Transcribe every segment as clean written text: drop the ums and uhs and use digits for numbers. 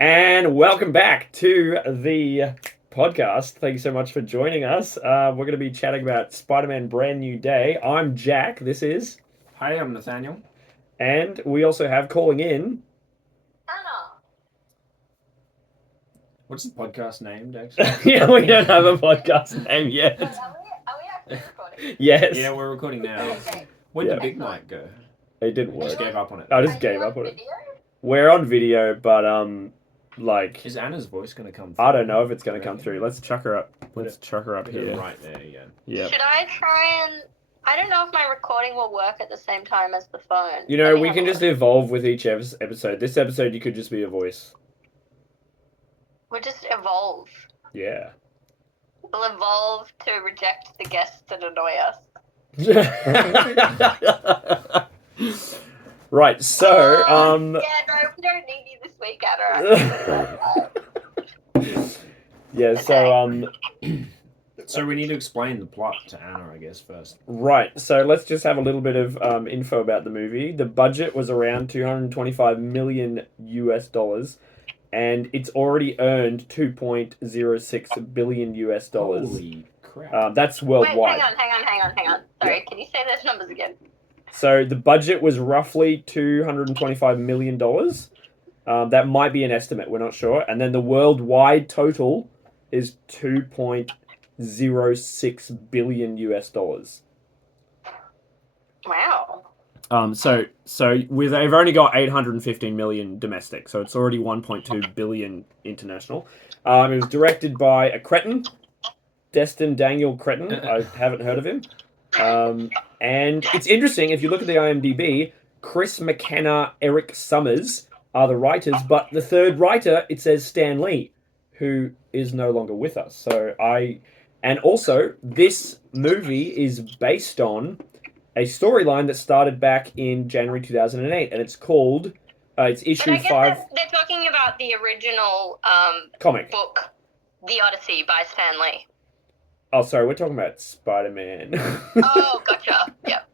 And welcome back to the podcast. Thank you so much for joining us. We're going to be chatting about Spider-Man Brand New Day. I'm Jack. This is... Hi, I'm Nathanael. And we also have calling in... Anna. What's the podcast named, actually? Yeah, we don't have a podcast name yet. Are we actually recording? Yes. Yeah, we're recording now. Okay. Where'd Yeah. the big mic go? It didn't I work. just gave up on it. I just Are gave you up on on it. video? We're on video, but like... Is Anna's voice going to come through? I don't know if it's going to come through. Let's chuck her up. Let's chuck her up Put it here. right there, yeah. Yeah. Should I try and... I don't know if my recording will work at the same time as the phone. You know, Let me we have can a just look. evolve with each episode. This episode, you could just be a voice. We'll just evolve. Yeah. We'll evolve to reject the guests that annoy us. Right, so, Yeah, no, we don't need you this week, Anna. yeah, so, So we need to explain the plot to Anna, I guess, first. right, so let's just have a little bit of info about the movie. The budget was around $225 million US, and it's already earned $2.06 billion US. Holy crap. That's Wait, worldwide. hang on. Sorry, can you say those numbers again? So the budget was roughly $225 million. That might be an estimate, we're not sure. And then the worldwide total is $2.06 billion US. Wow. So they've only got 815 million domestic, so it's already 1.2 billion international. It was directed by a cretin, Destin Daniel Cretin. I haven't heard of him. And it's interesting, if you look at the IMDb, Chris McKenna, Eric Summers are the writers, but the third writer, it says Stan Lee, who is no longer with us. And also, this movie is based on a storyline that started back in January 2008, and it's called, it's issue But I guess 5 they're talking about the original comic. book, The Odyssey by Stan Lee. Oh, sorry, we're talking about Spider-Man. Oh, gotcha. Yep.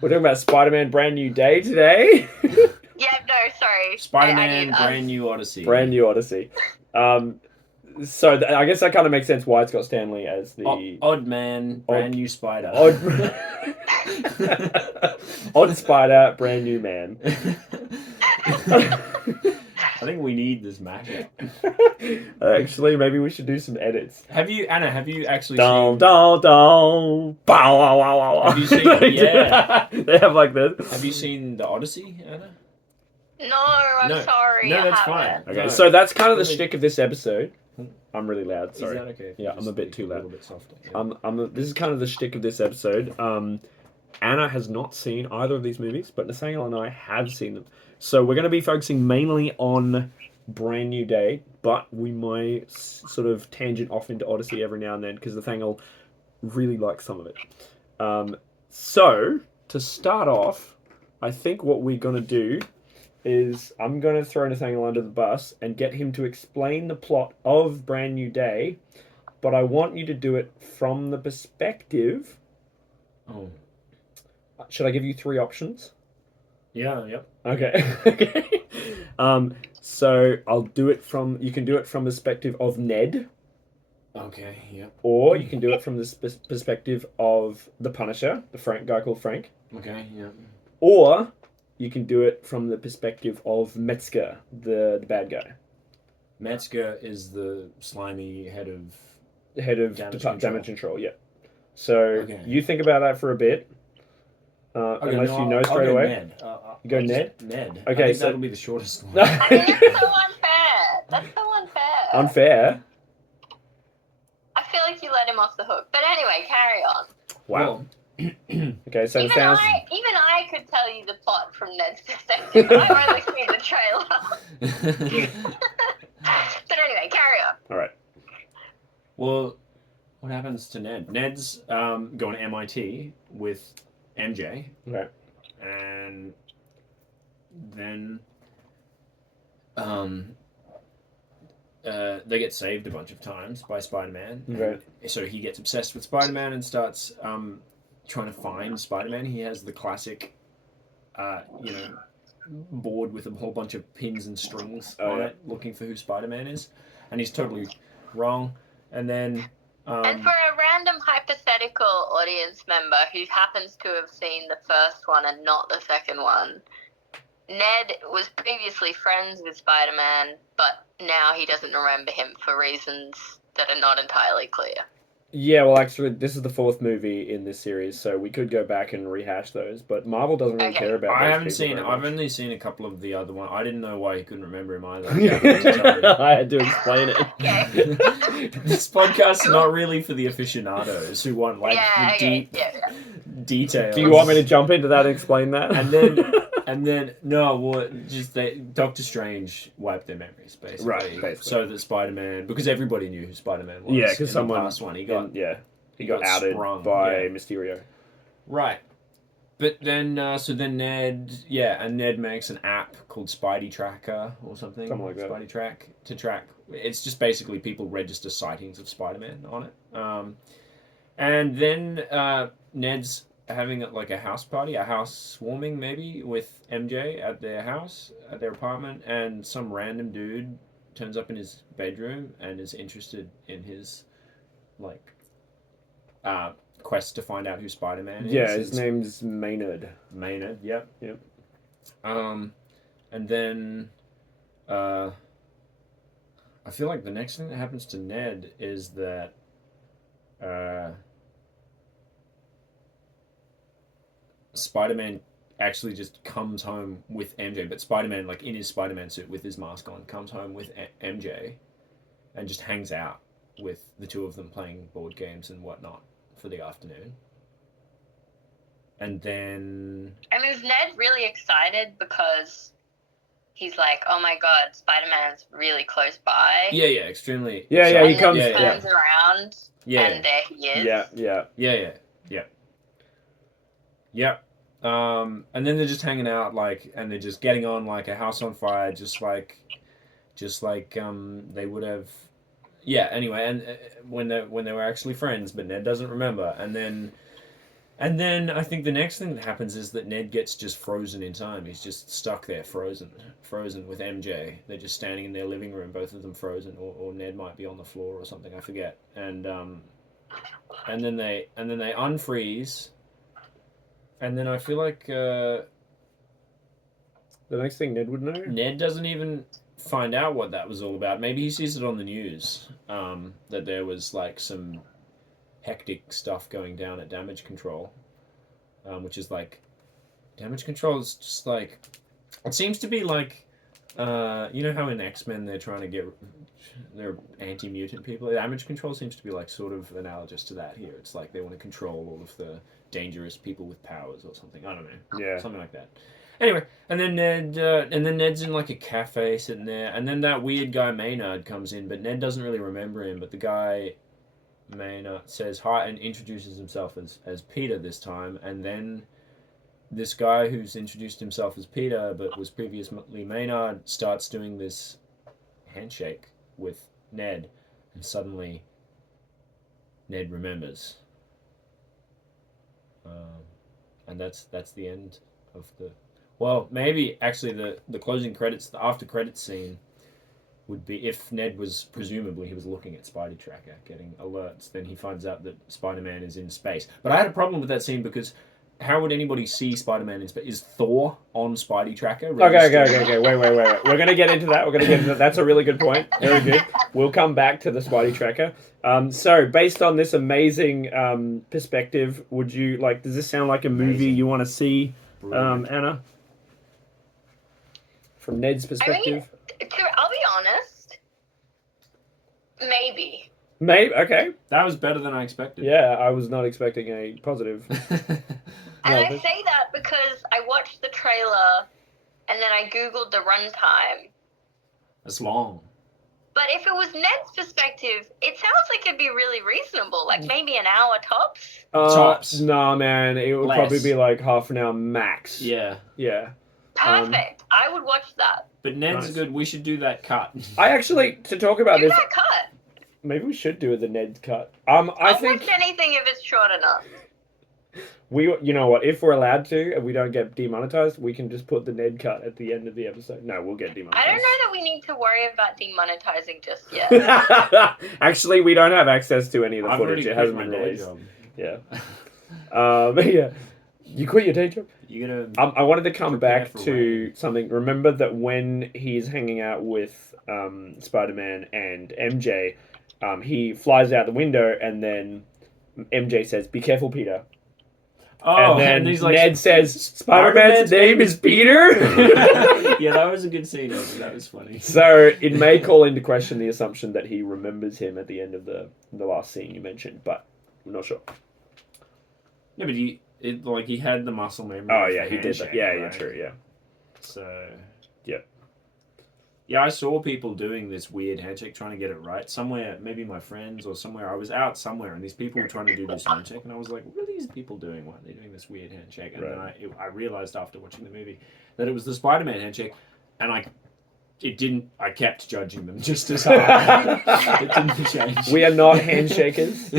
We're talking about Spider-Man Brand New Day today. Yeah, no, sorry. Spider-Man Brand New Odyssey. Brand New Odyssey. So I guess that kind of makes sense why it's got Stan Lee as the... Odd Man, Brand New Spider. Odd Spider, Brand New Man. I think we need this mashup. Actually, maybe we should do some edits. Anna, have you actually Dum, seen... dum, dum. Bow, wow, wow, wow, wow. Have you seen... Yeah. They have like this. Have you seen The Odyssey, Anna? No, I'm sorry. No, I that's haven't. fine. Okay, No. so that's kind of the Really- shtick of this episode. I'm really loud, Is sorry. that okay? if you Yeah, just I'm a bit speak too A little loud. bit softer. Yeah. This is kind of the shtick of this episode. Anna has not seen either of these movies, but Nathanael and I have seen them. So we're going to be focusing mainly on Brand New Day, but we might sort of tangent off into Odyssey every now and then because Nathanael really likes some of it. So to start off, I think what we're going to do is I'm going to throw Nathanael under the bus and get him to explain the plot of Brand New Day, but I want you to do it from the perspective... Oh. Should I give you 3 options? Yeah, yep. Okay. Okay. So I'll do it from... You can do it from the perspective of Ned, Okay, yep. or you can do it from the perspective of the Punisher, the guy called Frank, Okay, yep. or you can do it from the perspective of Metzger, the bad guy. Metzger is the slimy head of... The head of Damage damage control. control, yeah. So Okay. you think about that for a bit. Unless you know straight I'll away. go Ned. You go Ned? Ned. Okay, I think so- that'll be the shortest one. I mean, that's so unfair. That's so unfair. Unfair. I feel like you let him off the hook. But anyway, carry on. Wow. Okay, so Even it sounds... I could tell you the plot from Ned's perspective. I've only seen the trailer. But anyway, carry on. All right. Well, what happens to Ned? Ned's going to MIT with MJ. Okay. And then they get saved a bunch of times by Spider-Man. Right. So he gets obsessed with Spider-Man and starts trying to find Spider-Man. He has the classic, board with a whole bunch of pins and strings Oh, on yeah. it, looking for who Spider-Man is, and he's totally wrong. And then And for a random hypothetical audience member who happens to have seen the first one and not the second one, Ned was previously friends with Spider-Man, but now he doesn't remember him for reasons that are not entirely clear. Yeah, well, actually, this is the fourth movie in this series, so we could go back and rehash those. But Marvel doesn't really Okay. care about. I those haven't people seen. very I've much. only seen a couple of the other one. I didn't know why he couldn't remember him either. I had to explain it. Okay. This podcast is not really for the aficionados who want like Yeah, the okay, deep yeah. details. Do you want me to jump into that and explain that? And then no, well, just Doctor Strange wiped their memories basically, Right, basically. so that Spider-Man, because everybody knew who Spider-Man was. Yeah, because in someone the past one he got he got outed sprung, by yeah. Mysterio. Right. But then, and Ned makes an app called Spidey Tracker or something. Something like that. Spidey Track to track. It's just basically people register sightings of Spider-Man on it. And then Ned's having like a house party, a housewarming maybe, with MJ at their house, at their apartment, and some random dude turns up in his bedroom and is interested in his like quest to find out who Spider-Man is. Yeah, his name's Maynard. Maynard, yep. Yep. And then I feel like the next thing that happens to Ned is that Spider-Man actually just comes home with MJ, but Spider-Man, like in his Spider-Man suit with his mask on, comes home with MJ and just hangs out with the two of them playing board games and whatnot for the afternoon. And then... And is Ned really excited because he's like, oh my god, Spider-Man's really close by? Yeah, extremely. Yeah, excited. he And comes- then he Yeah, turns around, and there he is. Yeah. Yep. And then they're just hanging out, like, and they're just getting on like a house on fire, just like they would have. Yeah. Anyway, and when they were actually friends, but Ned doesn't remember. And then I think the next thing that happens is that Ned gets just frozen in time. He's just stuck there, frozen with MJ. They're just standing in their living room, both of them frozen, or Ned might be on the floor or something. I forget. And then they unfreeze. And then I feel like The next thing Ned would know. Ned doesn't even find out what that was all about. Maybe he sees it on the news, that there was like some hectic stuff going down at Damage Control, which is like, Damage Control is just like, it seems to be like, you know how in X-Men they're trying to get, they're anti-mutant people? Damage Control seems to be like sort of analogous to that here. It's like they want to control all of the dangerous people with powers or something. I don't know. Yeah. Something like that. Anyway, and then Ned's in like a cafe sitting there, and then that weird guy Maynard comes in, but Ned doesn't really remember him, but the guy Maynard says hi and introduces himself as Peter this time, and then this guy who's introduced himself as Peter but was previously Maynard starts doing this handshake with Ned, and suddenly Ned remembers. And that's the end of the... Well, maybe actually the closing credits, the after credits scene would be if Ned was, presumably he was looking at Spidey Tracker, getting alerts, then he finds out that Spider-Man is in space. But I had a problem with that scene because how would anybody see Spider-Man in space? Is Thor on Spidey Tracker? Okay. Wait. We're going to get into that. That's a really good point. Very good. We'll come back to the Spidey Tracker. So, based on this amazing perspective, would you, like, does this sound like a movie you want to see, Anna? From Ned's perspective? I'll be honest. Maybe. Maybe, okay. That was better than I expected. Yeah, I was not expecting a positive. And I say that because I watched the trailer and then I googled the runtime. That's long. But if it was Ned's perspective, it sounds like it'd be really reasonable, like maybe an hour tops. Tops. Nah, man, it would Less. probably be like half an hour max. Yeah. Perfect. I would watch that. But Ned's Nice. good. We should do that cut. I actually, to talk about Do this, that cut. maybe we should do the Ned cut. I'll watch anything if it's short enough. You know what? If we're allowed to, and we don't get demonetized, we can just put the Ned cut at the end of the episode. No, we'll get demonetized. I don't know that we need to worry about demonetizing just yet. Actually, we don't have access to any of the I've footage. already It quit hasn't my been day released. job. Yeah. Yeah. You quit your day job? You gotta. I wanted to come prepare back for to rain. something. Remember that when he's hanging out with Spider-Man and MJ, he flies out the window, and then MJ says, "Be careful, Peter." Oh, and then he's like, Ned says, "Spider-Man's name is Peter." Yeah, that was a good scene. That was funny. So it may call into question the assumption that he remembers him at the end of the last scene you mentioned, but I'm not sure. Yeah, but he had the muscle memory. Oh of yeah, the he did that. handshake, Yeah, right? yeah, true, yeah. So. Yeah. Yeah, I saw people doing this weird handshake, trying to get it right. Somewhere, maybe my friends or somewhere. I was out somewhere, and these people were trying to do this handshake, and I was like, "What are these people doing? Why are they doing this weird handshake?" And then I realized after watching the movie that it was the Spider-Man handshake, and I kept judging them just as hard. It didn't change. We are not handshakers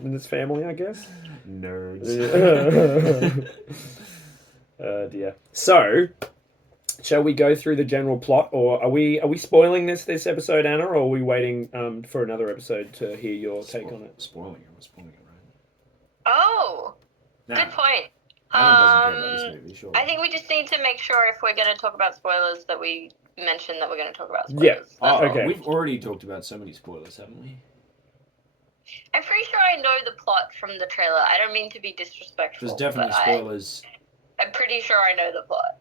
in this family, I guess. Nerds. Dear. So, shall we go through the general plot, or are we spoiling this episode, Anna, or are we waiting for another episode to hear your take on it? Spoiling it, right? Oh, Now, good point. Alan doesn't care about this movie, sure. I think we just need to make sure if we're going to talk about spoilers that we mention that we're going to talk about Yeah. spoilers. Okay. We've already talked about so many spoilers, haven't we? I'm pretty sure I know the plot from the trailer. I don't mean to be disrespectful. There's definitely but spoilers. I'm pretty sure I know the plot.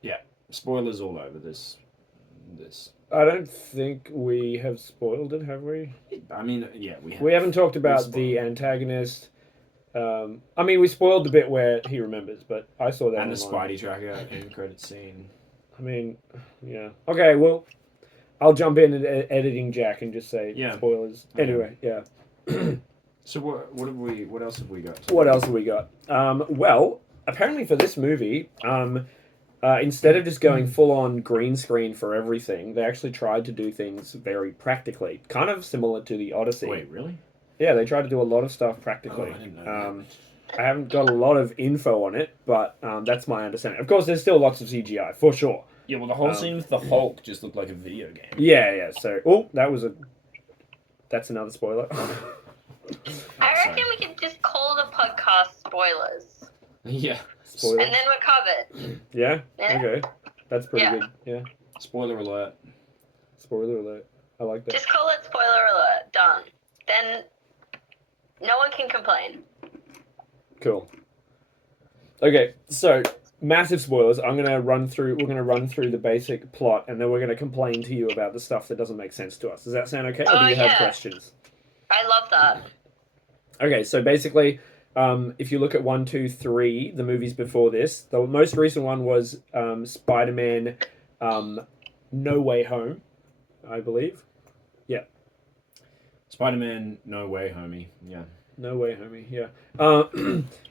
Spoilers all over this. I don't think we have spoiled it, have we? I mean, yeah, we have. We haven't talked We about spoiled the it. antagonist. I mean, we spoiled the bit where he remembers, but I saw that And the online. Spidey tracker end credit scene. I mean, yeah. Okay, well, I'll jump in at editing Jack and just say spoilers. Okay. Anyway, yeah. So what else have we got? What else have we got? Well, apparently for this movie, instead of just going full on green screen for everything, they actually tried to do things very practically, kind of similar to the Odyssey. Wait, really? Yeah, they tried to do a lot of stuff practically. Oh, I didn't know I haven't got a lot of info on it, but that's my understanding. Of course, there's still lots of CGI for sure. Yeah, well, the whole scene with the Hulk just looked like a video game. Yeah. So, that's another spoiler. I reckon we could just call the podcast spoilers. Yeah. Spoiler. And then we're covered. Yeah. Yeah. Okay. That's pretty Yeah. good. Yeah. Spoiler alert. Spoiler alert. I like that. Just call it spoiler alert. Done. Then no one can complain. Cool. Okay, so massive spoilers. We're gonna run through the basic plot, and then we're gonna complain to you about the stuff that doesn't make sense to us. Does that sound okay? Or do you have questions? I love that. Okay, so basically, if you look at 1, 2, 3, the movies before this, the most recent one was Spider-Man No Way Home, I believe. Yeah. Spider-Man, no way, homie. Yeah. No way, homie. Yeah.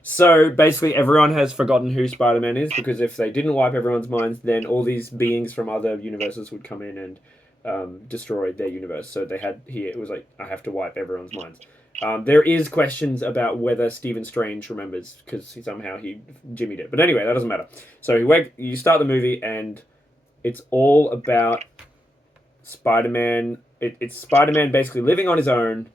So basically, everyone has forgotten who Spider-Man is, because if they didn't wipe everyone's minds, then all these beings from other universes would come in and destroy their universe. So they had here. It was like, I have to wipe everyone's minds. There is questions about whether Stephen Strange remembers, because somehow he jimmied it. But anyway, that doesn't matter. So you start the movie, and it's all about Spider-Man. It's Spider-Man basically living on his own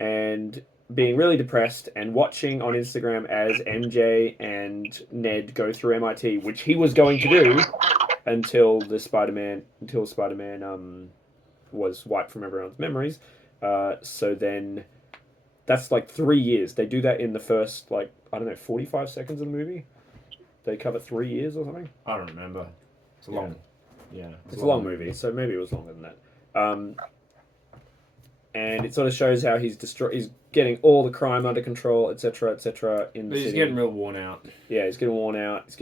and being really depressed and watching on Instagram as MJ and Ned go through MIT, which he was going to do until Spider-Man was wiped from everyone's memories. So then that's like 3 years. They do that in the first 45 seconds of the movie. They cover 3 years or something. I don't remember. It's a long. Yeah. It's a long movie, so maybe it was longer than that. And it sort of shows how he's getting all the crime under control, etc., in the But he's city. getting real worn out. Yeah, he's getting worn out.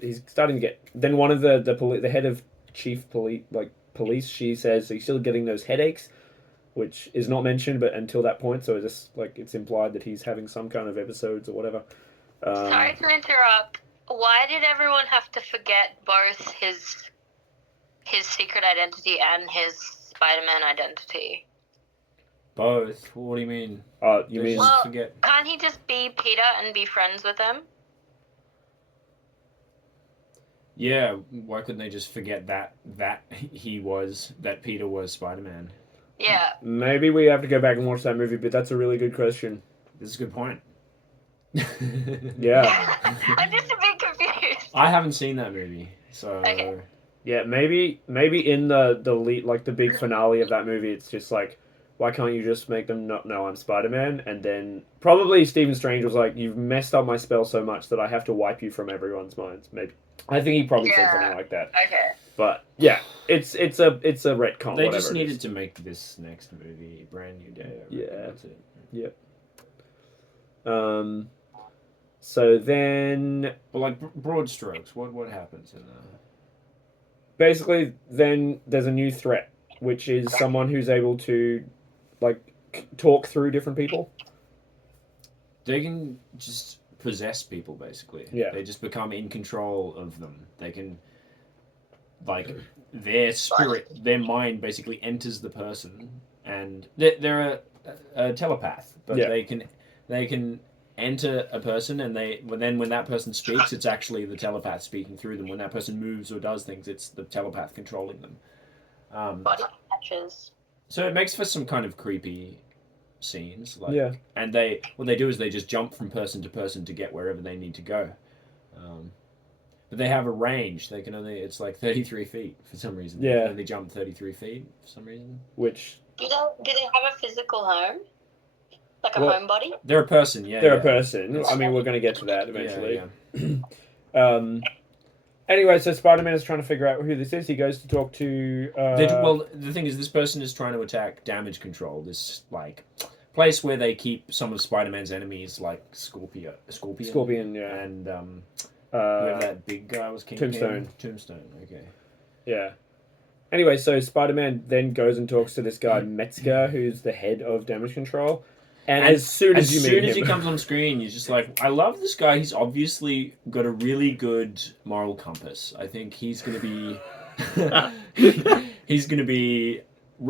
He's starting to get. Then one of the head of chief police, she says he's still getting those headaches, which is not mentioned, but until that point, so it's just it's implied that he's having some kind of episodes or whatever. Sorry to interrupt. Why did everyone have to forget both his secret identity and his Spider-Man identity? Both. What do you mean? You They mean just Well- forget? Can't he just be Peter and be friends with him? Yeah. Why couldn't they just forget that Peter was Spider-Man? Yeah. maybe we have to go back and watch that movie? But that's a really good question. This is a good point. Yeah. I'm just a bit confused. I haven't seen that movie, so Okay. Yeah, maybe in the lead, like the big finale of that movie, it's just like, why can't you just make them not know I'm Spider-Man? And then probably Stephen Strange was like, you've messed up my spell so much that I have to wipe you from everyone's minds. Maybe I think he probably said Yeah. something like that. Okay. But yeah, it's a retcon. they whatever just it needed is. to make this next movie Brand New Day. Yeah. That's it. So then But like broad strokes, what happens in the? basically, then there's a new threat, which is someone who's able to like talk through different people. They can just possess people, basically. Yeah. They just become in control of them. They can, like, their spirit, their mind basically enters the person, and they're a telepath, but Yeah. they can enter a person, and when that person speaks, it's actually the telepath speaking through them. When that person moves or does things, it's the telepath controlling them. Body patches. So it makes for some kind of creepy scenes, like, Yeah. and what they do is they just jump from person to person to get wherever they need to go, but they have a range. They can it's like 33 feet for some reason. Yeah. They can only jump 33 feet for some reason. Which Do they have a physical home? Like a Well- homebody? They're a person, yeah. they're yeah. a person. It's- I mean, we're going to get to that eventually. Yeah, Anyway, so Spider-Man is trying to figure out who this is. He goes to talk to. well, the thing is, this person is trying to attack Damage Control. This like place where they keep some of Spider-Man's enemies, like Scorpion, yeah. and whoever Uh, that big guy was, Kingpin? Tombstone. Okay. yeah. Anyway, so Spider-Man then goes and talks to this guy Metzger, who's the head of Damage Control. And as soon as you meet him, he comes on screen, you're just like, I love this guy. He's obviously got a really good moral compass. I think he's going to be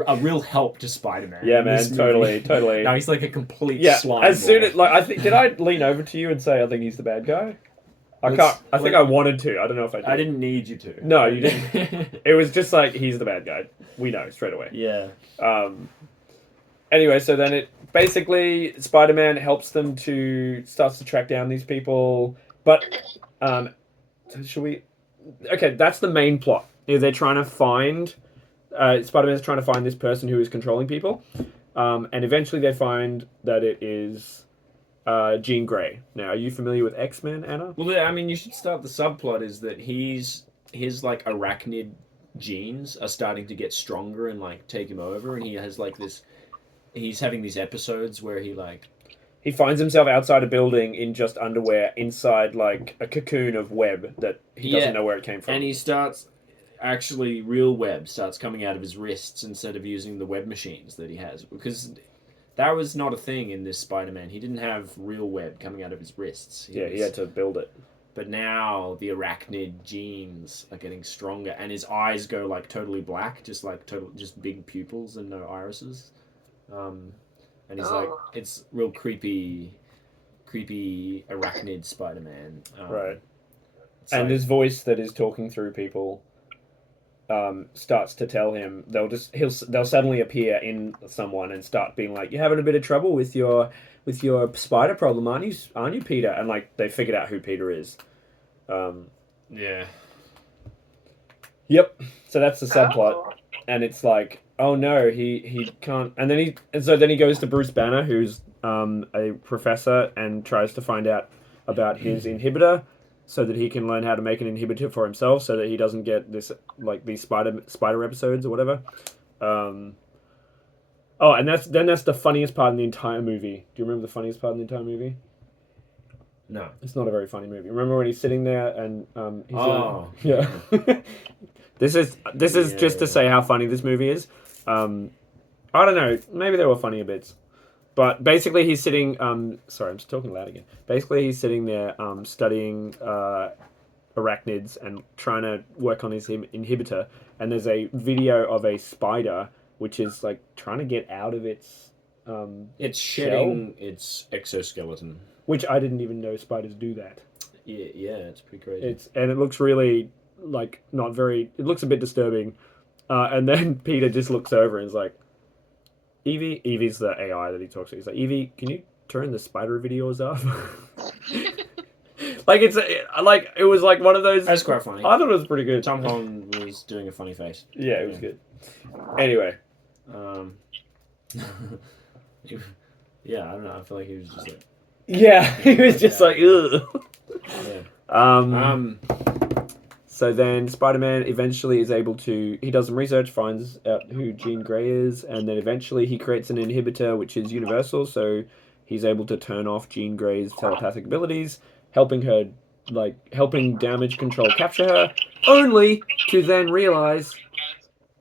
a real help to Spider-Man. yeah, in man, this totally. movie. No, he's like a complete Yeah, slime as soon ball. as like I think did I lean over to you and say I think he's the bad guy? I can't. I think I wanted to. I don't know if I did. I didn't need you to. No, you didn't. It was just like he's the bad guy. We know straight away. Yeah. Anyway, so then it basically Spider-Man helps them starts to track down these people, but so should we? Okay, that's the main plot. Is they're trying to find Spider-Man's trying to find this person who is controlling people, and eventually they find that it is Jean Grey. Now, are you familiar with X-Men, Anna? Well, I mean, you should start the subplot is that his like arachnid genes are starting to get stronger and like take him over, and he has like this. He's having these episodes where He finds himself outside a building in just underwear, inside like a cocoon of web that he doesn't know where it came from. and he starts actually real web starts coming out of his wrists instead of using the web machines that he has, because that was not a thing in this Spider-Man. He didn't have real web coming out of his wrists. He had to build it. But now the arachnid genes are getting stronger, and his eyes go like totally black, just big pupils and no irises. And he's like, it's real creepy arachnid Spider-Man. Right. So, And this voice that is talking through people starts to tell him they'll suddenly appear in someone and start being like, you're having a bit of trouble with your spider problem, aren't you, Peter? And like they figured out who Peter is. yeah. Yep. So that's the subplot, and it's like, oh no, he can't. And then he goes to Bruce Banner, who's a professor, and tries to find out about his inhibitor, so that he can learn how to make an inhibitor for himself, so that he doesn't get this like these spider episodes or whatever. Oh, and that's the funniest part in the entire movie. Do you remember the funniest part in the entire movie? No. It's not a very funny movie. Remember when he's sitting there and he's yeah. This is just to say how funny this movie is. I don't know. Maybe there were funnier bits. But basically he's sitting... sorry, I'm just talking loud again. Basically he's sitting there studying arachnids and trying to work on his inhibitor. And there's a video of a spider which is like trying to get out of its It's shedding its exoskeleton. which I didn't even know spiders do that. Yeah, it's pretty crazy. And it looks really like not very. It looks a bit disturbing. And then Peter just looks over and is like, "Evie, Evie's the AI that he talks to. He's like, Evie, can you turn the spider videos off?" Like it was like one of those. That's quite funny. I thought it was pretty good. Tom Holland was doing a funny face. Yeah, it was good. Anyway, yeah, I don't know. I feel like he was just like. yeah, he was just like, ugh. Yeah. So then Spider-Man eventually is able to. He does some research, finds out who Jean Grey is, and then eventually he creates an inhibitor which is universal. So he's able to turn off Jean Grey's telepathic abilities, helping damage control capture her, only to then realize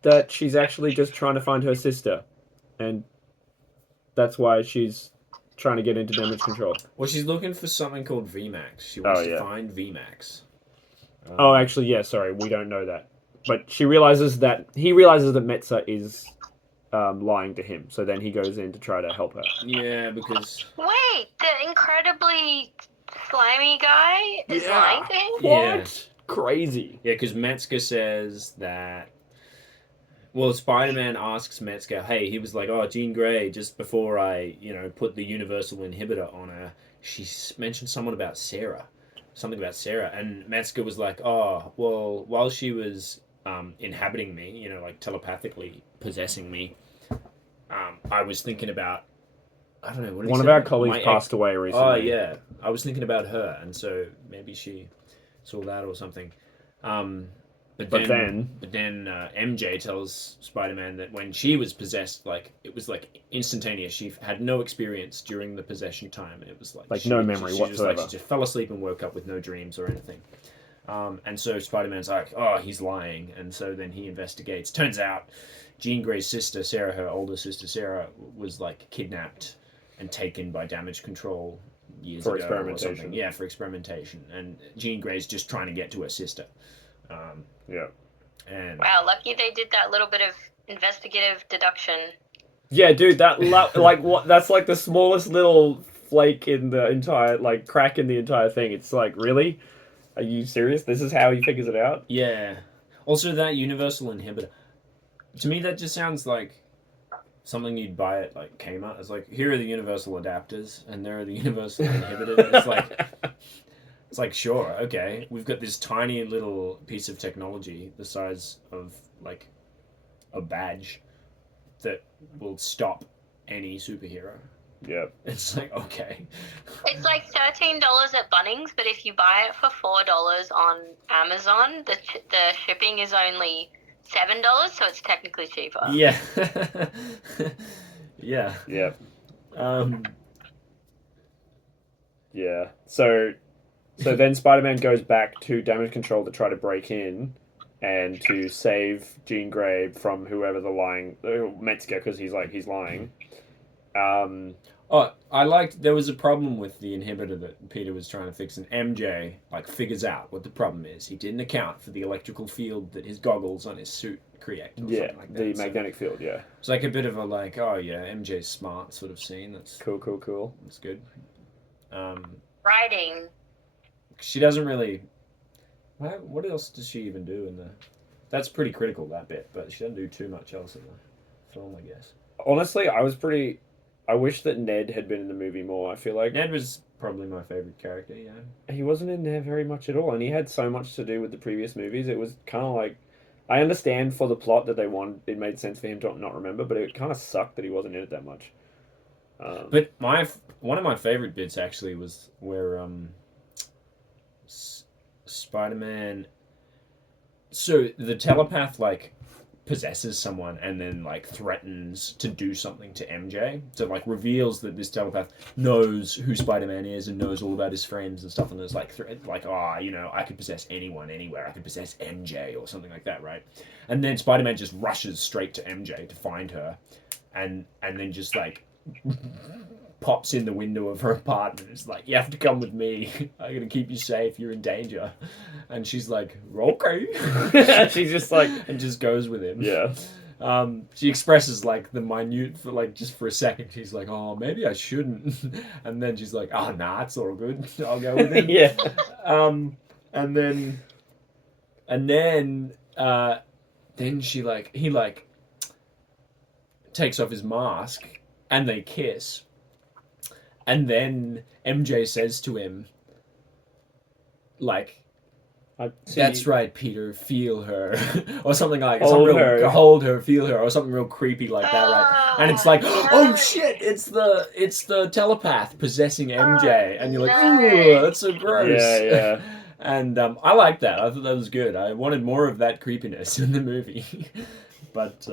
that she's actually just trying to find her sister, and that's why she's trying to get into damage control. Well, she's looking for something called VMAX. She wants to find VMAX. Oh, actually, yeah. Sorry, we don't know that, but he realizes that Metza is lying to him. So then he goes in to try to help her. Yeah, because Wait, the incredibly slimy guy is lying to him? Yeah. What? Crazy. Yeah, because Metzger says that. Well, Spider-Man asks Metzger, hey, he was like, oh, Jean Grey, just before I, put the universal inhibitor on her, she mentioned something about Sarah. And Metzger was like, oh, well, while she was inhabiting me, like telepathically possessing me, I was thinking about, I don't know, what did he One of say? our colleagues passed away recently. Oh, yeah. I was thinking about her, and so maybe she saw that or something. But then MJ tells Spider-Man that when she was possessed, like, it was like instantaneous. She had no experience during the possession time, and it was like no memory whatsoever. She just fell asleep and woke up with no dreams or anything. And so Spider-Man's like, oh, he's lying, and so then he investigates. Turns out, Jean Grey's sister Sarah, her older sister Sarah, was like kidnapped and taken by damage control years ago experimentation. or something. Yeah, for experimentation, and Jean Grey's just trying to get to her sister. Yeah. And Wow, lucky they did that little bit of investigative deduction. Yeah, dude, that like what? That's like the smallest little flake in the entire crack in the entire thing. It's like, really? Are you serious? This is how he figures it out? yeah. Also, that universal inhibitor. To me, that just sounds like something you'd buy at like Kmart. It's like, here are the universal adapters, and there are the universal inhibitors. It's like, sure, okay, we've got this tiny little piece of technology the size of like a badge that will stop any superhero. Yeah. It's like, okay. It's like $13 at Bunnings, but if you buy it for $4 on Amazon, the shipping is only $7, so it's technically cheaper. Yeah. Yeah. Yeah. Yeah. So then Spider-Man goes back to damage control to try to break in and to save Jean Grey from whoever the lying Metzger, because he's lying. Oh, I liked there was a problem with the inhibitor that Peter was trying to fix, and MJ figures out what the problem is. He didn't account for the electrical field that his goggles on his suit create. Or Yeah, something like that. the magnetic field. Yeah. It's like a bit of a oh yeah, MJ's smart sort of scene. That's Cool. That's good. Writing. She doesn't really. What else does she even do in the? That's pretty critical, that bit, but she doesn't do too much else in the film, I guess. Honestly, I wish that Ned had been in the movie more. I feel like Ned was probably my favorite character. Yeah. he wasn't in there very much at all, and he had so much to do with the previous movies. It was kind of like, I understand for the plot that they wanted, it made sense for him to not remember, but it kind of sucked that he wasn't in it that much. But one of my favorite bits actually was where Spider-Man. So the telepath possesses someone and then threatens to do something to MJ. So reveals that this telepath knows who Spider-Man is and knows all about his friends and stuff, and is I could possess anyone anywhere. I could possess MJ or something like that, right? And then Spider-Man just rushes straight to MJ to find her, and then just pops in the window of her apartment. It's like, you have to come with me. I'm gonna keep you safe. You're in danger. And she's like, okay. She's just like, and just goes with him. yeah. She expresses like the minute for like just for a second. She's like, "Oh, maybe I shouldn't," and then she's like, "Oh, nah, it's all good. I'll go with him." Yeah. And then then he takes off his mask and they kiss, and then MJ says to him, like, "That's right, Peter. Feel her," or something like Hold her. hold her, feel her, or something real creepy like that, right? And it's like, oh shit, it's the telepath possessing MJ, and you're like, ooh, that's so gross. Yeah. And I like that. I thought that was good. I wanted more of that creepiness in the movie, but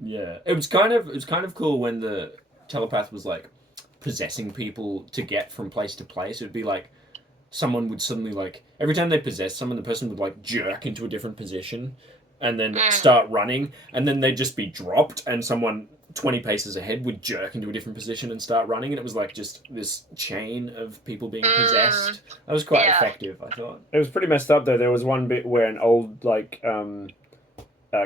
yeah, it was kind of cool when the telepath was like possessing people to get from place to place. It'd be like someone would suddenly like every time they possess someone, the person would like jerk into a different position and then start running, and then they'd just be dropped, and someone 20 paces ahead would jerk into a different position and start running, and it was like just this chain of people being possessed. That was quite effective, I thought. It was pretty messed up though. There was one bit where an old like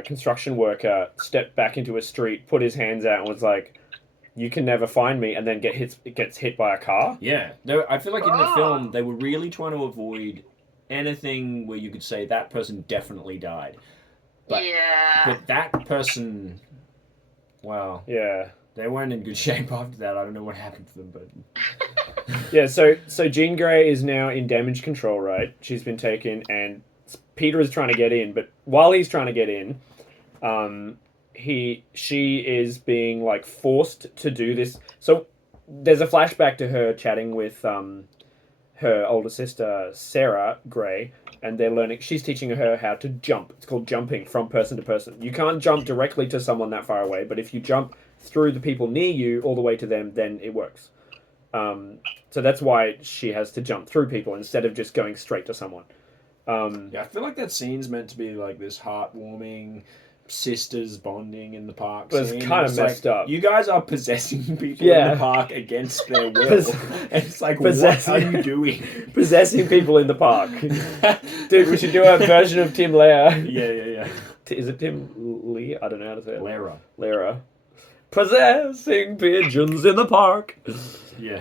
construction worker stepped back into a street, put his hands out, and was like, "You can never find me," and then gets hit by a car. Yeah, I feel like in the film they were really trying to avoid anything where you could say that person definitely died. But that person, well, Yeah. they weren't in good shape after that. I don't know what happened to them, but Yeah, so Jean Grey is now in damage control, right? She's been taken, and Peter is trying to get in, but while he's trying to get in, she is being like forced to do this. So there's a flashback to her chatting with her older sister Sarah Grey, and they're learning. She's teaching her how to jump. It's called jumping from person to person. You can't jump directly to someone that far away, but if you jump through the people near you all the way to them, then it works. So that's why she has to jump through people instead of just going straight to someone. yeah, I feel like that scene's meant to be like this heartwarming sisters bonding in the park. But it's scene. kind of messed up. You guys are possessing people in the park against their will. It's like, what are you doing? Possessing people in the park. Dude, we should do a version of Tim Lear. Yeah. Is it Tim Lee? I don't know how to say it. Lara. Possessing pigeons in the park. Yeah.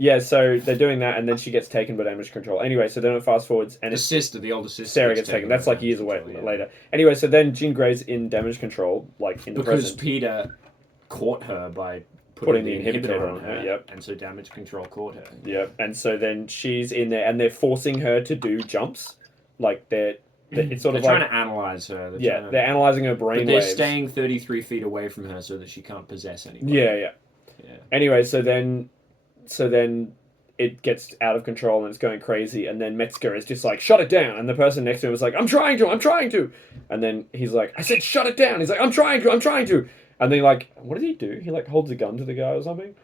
Yeah, so they're doing that, and then she gets taken by damage control. Anyway, so then it fast forwards, and the older sister, Sarah gets taken. That's like years away later. Anyway, so then Jean Grey's in damage control, like in the present. Because Peter caught her by putting the inhibitor on her. Yep. And so damage control caught her. Yep. And so then she's in there, and they're forcing her to do jumps. Like it's sort of trying like to analyze her. They're analyzing her brain But they're waves. staying 33 feet away from her so that she can't possess anyone. Yeah. Anyway, so then it gets out of control and it's going crazy, and then Metzger is just like, shut it down, and the person next to him is like, I'm trying to, and then he's like, I said shut it down. He's like, I'm trying to, and then like, what does he do? He like holds a gun to the guy or something,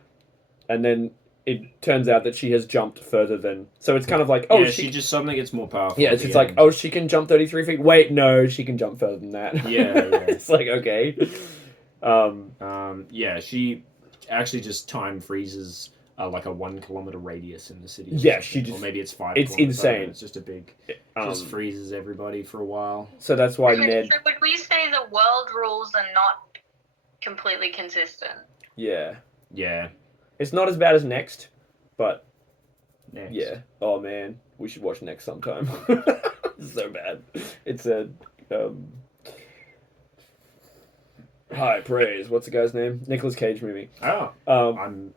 and then it turns out that she has jumped further than, so it's kind of like, she just suddenly gets more powerful. Yeah, it's like, oh, she can jump 33 feet. Wait, no, she can jump further than that. Yeah. It's like, okay. She actually just time freezes like a 1 kilometer radius in the city. Yeah, she just, or maybe it's 5. It's insane. It's just a big, just freezes everybody for a while. So that's why Ned. So would we say the world rules are not completely consistent? Yeah. Yeah. It's not as bad as Next, but Next. Yeah. Oh man, we should watch Next sometime. It's so bad. It's a high praise. What's the guy's name? Nicolas Cage movie. Oh. I'm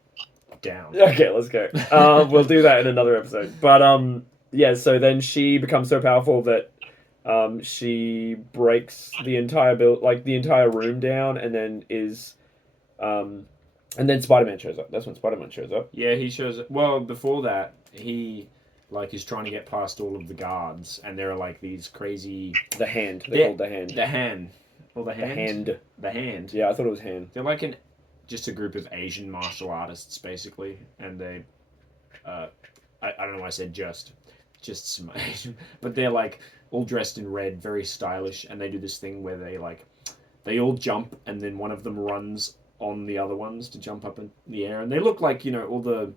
down. Okay, let's go. We'll do that in another episode. But yeah. So then she becomes so powerful that she breaks the entire the entire room down, and then and then Spider-Man shows up. That's when Spider-Man shows up. Yeah, he shows up. Well, before that, he is trying to get past all of the guards, and there are like these crazy. The Hand. They're called The Hand. The Hand. Well, the Hand. The Hand. Yeah, I thought it was Hand. They're like just a group of Asian martial artists, basically, and they. I don't know why I said just some Asian, but they're like all dressed in red, very stylish, and they do this thing where they all jump, and then one of them runs on the other ones to jump up in the air, and they look like all the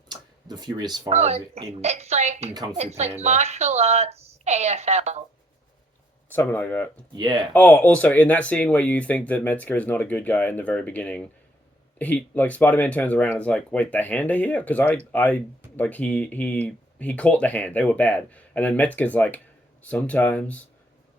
Furious Five in Kung Fu Panda. It's like martial arts AFL. Something like that. Yeah. Oh, also in that scene where you think that Metzger is not a good guy in the very beginning, Spider-Man turns around and is like, "Wait, the Hand are here?" Because he caught the Hand. They were bad, and then Metzger's like, "Sometimes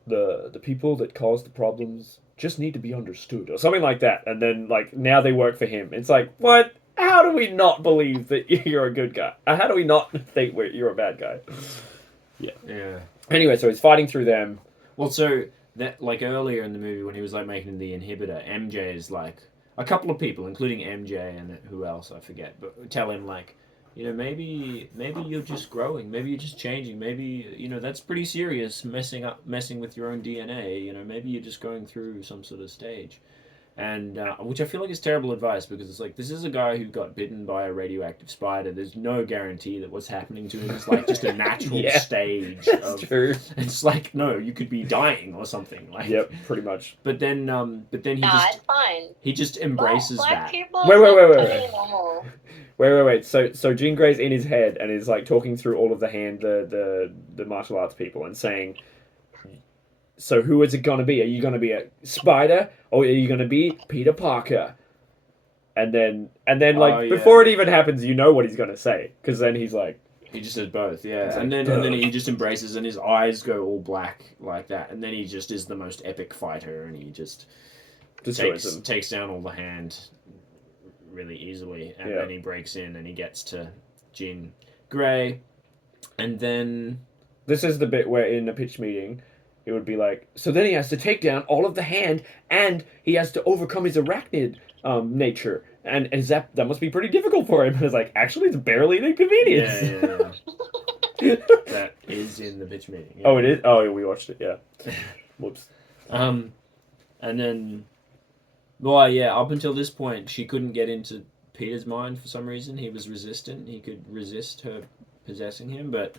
the people that cause the problems just need to be understood," or something like that. And then now they work for him. It's like, what? How do we not believe that you're a good guy? How do we not think you're a bad guy? Yeah. Anyway, so he's fighting through them. Well, so that earlier in the movie when he was making the inhibitor, MJ is a couple of people, including MJ and who else I forget, but tell him maybe you're just growing, maybe you're just changing, maybe that's pretty serious, messing with your own DNA. Maybe you're just going through some sort of stage. And which I feel like is terrible advice because it's this is a guy who got bitten by a radioactive spider. There's no guarantee that what's happening to him is just a natural stage. That's true. It's no, you could be dying or something. Yep, pretty much. But then it's fine. He just embraces Black that. People Wait. So Jean Grey's in his head and is talking through all of the martial arts people and saying, "So who is it gonna be? Are you gonna be a Spider or are you gonna be Peter Parker?" And then before it even happens, you know what he's gonna say because then he's like, he just says both, yeah. And then he just embraces and his eyes go all black like that, and then he just is the most epic fighter and he just takes down all the Hand really easily, and then he breaks in and he gets to Jean Grey, and then this is the bit where in the pitch meeting it would be so then he has to take down all of the Hand and he has to overcome his arachnid nature, and that must be pretty difficult for him. And it's actually it's barely an inconvenience. Yeah. That is in the pitch meeting. Yeah. Oh, it is? Oh, we watched it, yeah. Whoops. And then up until this point, she couldn't get into Peter's mind for some reason. He was resistant. He could resist her possessing him, but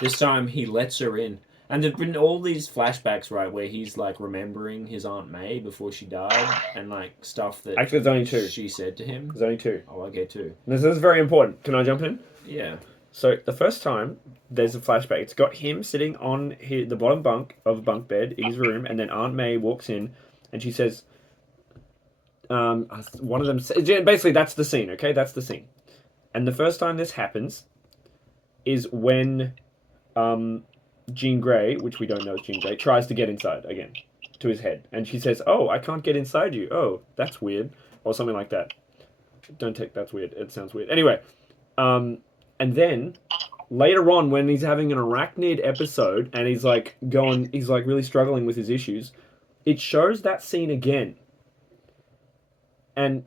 this time he lets her in. And there've been all these flashbacks, right, where he's remembering his Aunt May before she died, and stuff that actually there's only two. She said to him. There's only two. Oh, okay, two. This is very important. Can I jump in? Yeah. So the first time there's a flashback. It's got him sitting on the bottom bunk of a bunk bed in his room, and then Aunt May walks in, and she says, one of them, basically that's the scene, okay? That's the scene. And the first time this happens is when Jean Grey, which we don't know is Jean Grey, tries to get inside again to his head. And she says, "Oh, I can't get inside you. Oh, that's weird." Or something like that. Don't take that's weird. It sounds weird. Anyway, and then later on when he's having an arachnid episode and he's really struggling with his issues, it shows that scene again. And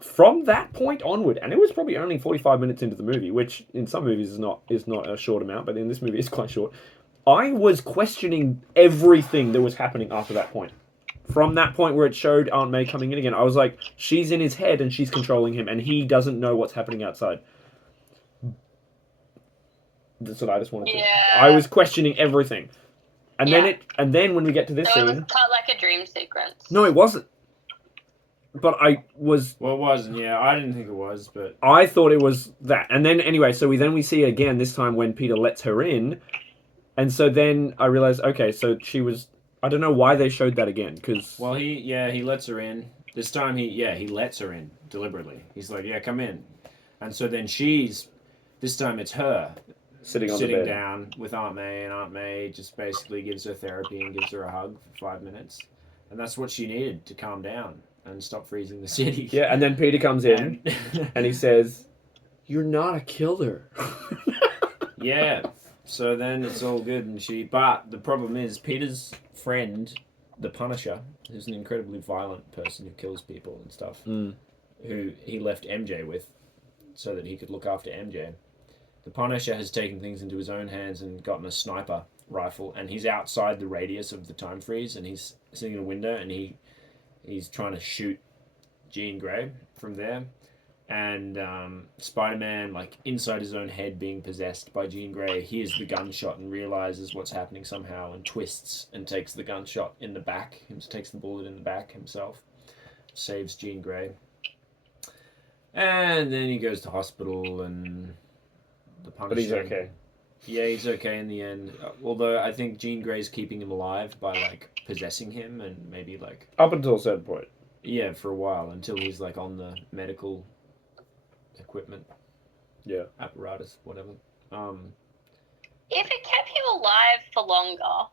from that point onward, and it was probably only 45 minutes into the movie, which in some movies is not a short amount, but in this movie it's quite short. I was questioning everything that was happening after that point. From that point where it showed Aunt May coming in again, I was like, she's in his head and she's controlling him, and he doesn't know what's happening outside. That's what I just wanted to. I was questioning everything, and then when we get to this scene, it was cut like a dream sequence. No, it wasn't. But I was... Well, it wasn't, yeah. I didn't think it was, but... I thought it was that. And then, anyway, so we see it again, this time when Peter lets her in. And so then I realized, okay, so she was... I don't know why they showed that again, because... Well, he lets her in. This time, he lets her in, deliberately. He's like, yeah, come in. And so then this time it's her. Sitting on the bed. Down with Aunt May, and Aunt May just basically gives her therapy and gives her a hug for 5 minutes. And that's what she needed to calm down and stop freezing the city. Yeah, and then Peter comes in, and he says, "You're not a killer." Yeah, so then it's all good, and but the problem is, Peter's friend, the Punisher, who's an incredibly violent person who kills people and stuff, who he left MJ with, so that he could look after MJ. The Punisher has taken things into his own hands and gotten a sniper rifle, and he's outside the radius of the time freeze, and he's sitting in a window, and he's trying to shoot Jean Grey from there. And Spider-Man, inside his own head being possessed by Jean Grey, hears the gunshot and realizes what's happening somehow and twists and takes the gunshot in the back, takes the bullet in the back himself, saves Jean Grey. And then he goes to hospital and the Punisher... But he's okay. Yeah, he's okay in the end. Although I think Jean Grey's keeping him alive by like possessing him and maybe like Up until a certain point. yeah for a while until he's like on the medical equipment. Yeah. Apparatus, whatever. If it kept him alive for longer,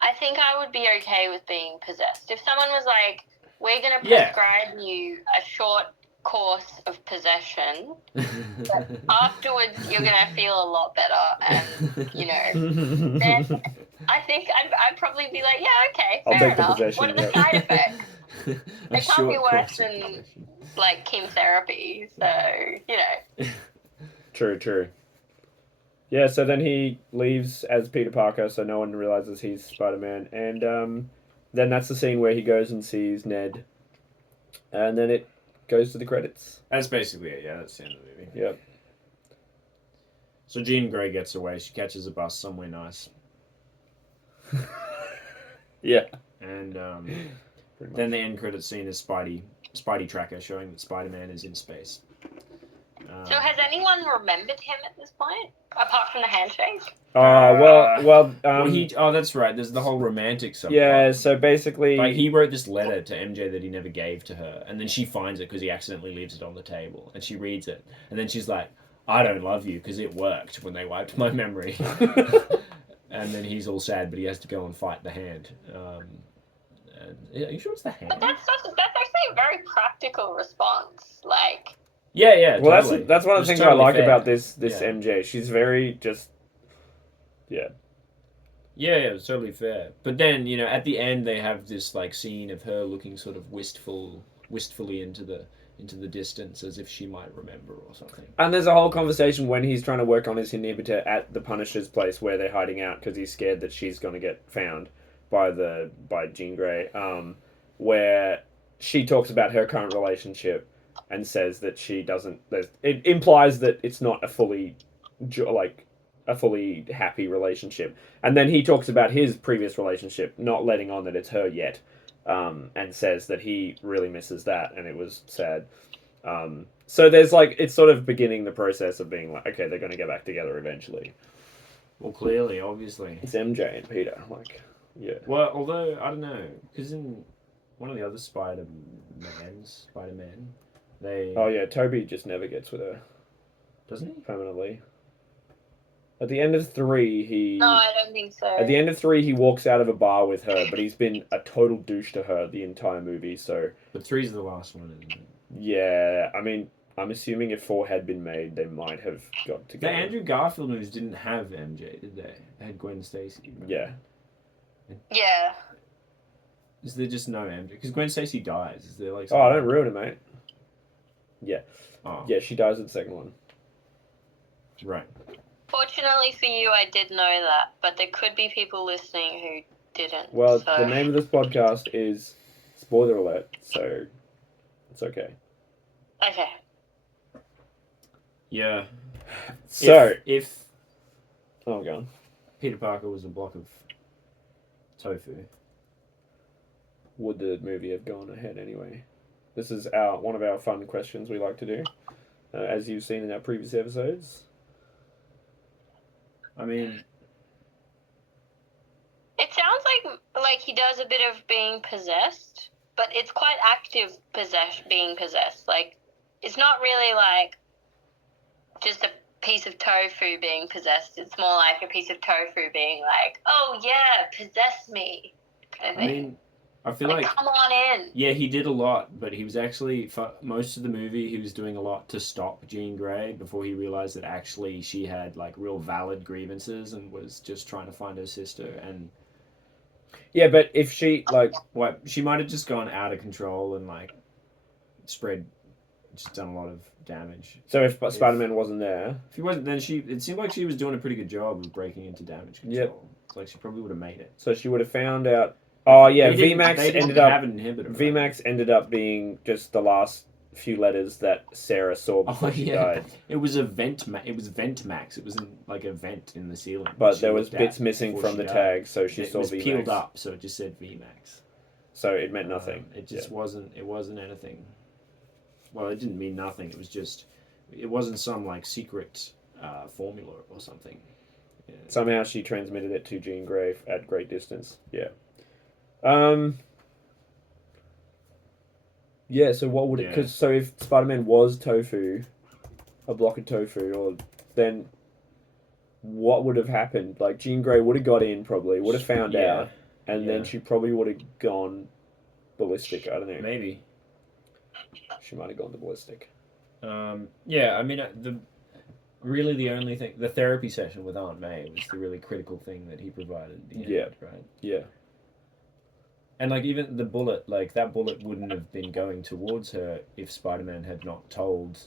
I think I would be okay with being possessed. If someone was like, we're going to Yeah. prescribe you a short course of possession, but afterwards you're going to feel a lot better, and, you know, then I think I'd probably be like, yeah, okay, I'll fair take the enough. possession, What are the yeah. side effects? A It can't be short worse course of than, possession. like, chemotherapy, so, you know. True. Yeah, so then he leaves as Peter Parker, so no one realizes he's Spider-Man, and then that's the scene where he goes and sees Ned, and then it goes to the credits. That's basically it. Yeah, that's the end of the movie. Yep. So Jean Grey gets away. She catches a bus somewhere nice, Yeah. and Pretty then much. the end credit scene is Spidey tracker showing that Spider-Man is in space. So has anyone remembered him at this point, apart from the handshake? Well, that's right. There's the whole romantic subplot. yeah, so basically... Like, he wrote this letter to MJ that he never gave to her, and then she finds it because he accidentally leaves it on the table, and she reads it, and then she's like, I don't love you because it worked when they wiped my memory. And then he's all sad, but he has to go and fight the hand. Are you sure it's the hand? But that's actually a very practical response. Like, Yeah, Well, totally. that's one of the It's things I like fair. about this Yeah. MJ. She's very just... Yeah. Yeah, it's totally fair. But then, you know, at the end they have this like scene of her looking sort of wistfully into the distance as if she might remember or something. And there's a whole conversation when he's trying to work on his inhibitor at the Punisher's place where they're hiding out because he's scared that she's going to get found by Jean Grey, where she talks about her current relationship and says that she doesn't... It implies that it's not a fully happy relationship. And then he talks about his previous relationship, not letting on that it's her yet, and says that he really misses that and it was sad. So there's like, it's sort of beginning the process of being like, okay, they're going to get back together eventually. Well, clearly, obviously. It's MJ and Peter, like, yeah. Well, although, I don't know, because in one of the other Spider-Man, they... Oh yeah, Toby just never gets with her. Doesn't he? Permanently. At the end of 3, he... no, I don't think so. At the end of 3, he walks out of a bar with her, but he's been a total douche to her the entire movie, so... But 3's the last one, isn't it? Yeah, I mean, I'm assuming if 4 had been made, they might have got The together. Andrew Garfield movies didn't have MJ, did they? They had Gwen Stacy. Right? Yeah. Yeah. Is there just no MJ? Because Gwen Stacy dies. Is there like... Oh, don't ruin it, mate. Oh, Yeah, she dies in the second one. right. Fortunately for you, I did know that, but there could be people listening who didn't. Well, so. the name of this podcast is Spoiler Alert, so it's okay. Okay. Yeah. So... If Oh, go on. Peter Parker was a block of tofu... Would the movie have gone ahead anyway? This is one of our fun questions we like to do, as you've seen in our previous episodes. I mean... It sounds like he does a bit of being possessed, but it's quite active being possessed. Like, it's not really like just a piece of tofu being possessed. It's more like a piece of tofu being like, oh yeah, possess me, kind of I thing. mean, I feel like... Come on in. Yeah, he did a lot, but he was actually, for most of the movie, he was doing a lot to stop Jean Grey before he realized that actually she had, like, real valid grievances and was just trying to find her sister. And, Yeah, but if she, like... what, she might have just gone out of control and, like, just done a lot of damage. So if Spider-Man wasn't there... If he wasn't, then it seemed like she was doing a pretty good job of breaking into damage control. Yep. It's like she probably would have made it. So she would have found out... Oh, yeah, They didn't have an inhibitor. Right? VMAX ended up being just the last few letters that Sarah saw before she died. It was a vent. It was Ventmax. It wasn't like a vent in the ceiling. But there was bits missing from the tag, so she saw It was VMAX. peeled up, so it just said VMAX. So it meant nothing. It just wasn't. It wasn't anything. Well, it didn't mean nothing. It was just. It wasn't some like secret formula or something. Somehow she transmitted it to Jean Grey at great distance. Yeah. Yeah, so what would it... Because so if Spider-Man was Tofu, a block of tofu, or then what would have happened? Like, Jean Grey would have got in, probably, would have found out, and then she probably would have gone ballistic. I don't know. Maybe. She might have gone the ballistic. Yeah, I mean, really the only thing... The therapy session with Aunt May was the really critical thing that he provided at the end, right? Yeah. And, like, even the bullet, like, that bullet wouldn't have been going towards her if Spider-Man had not told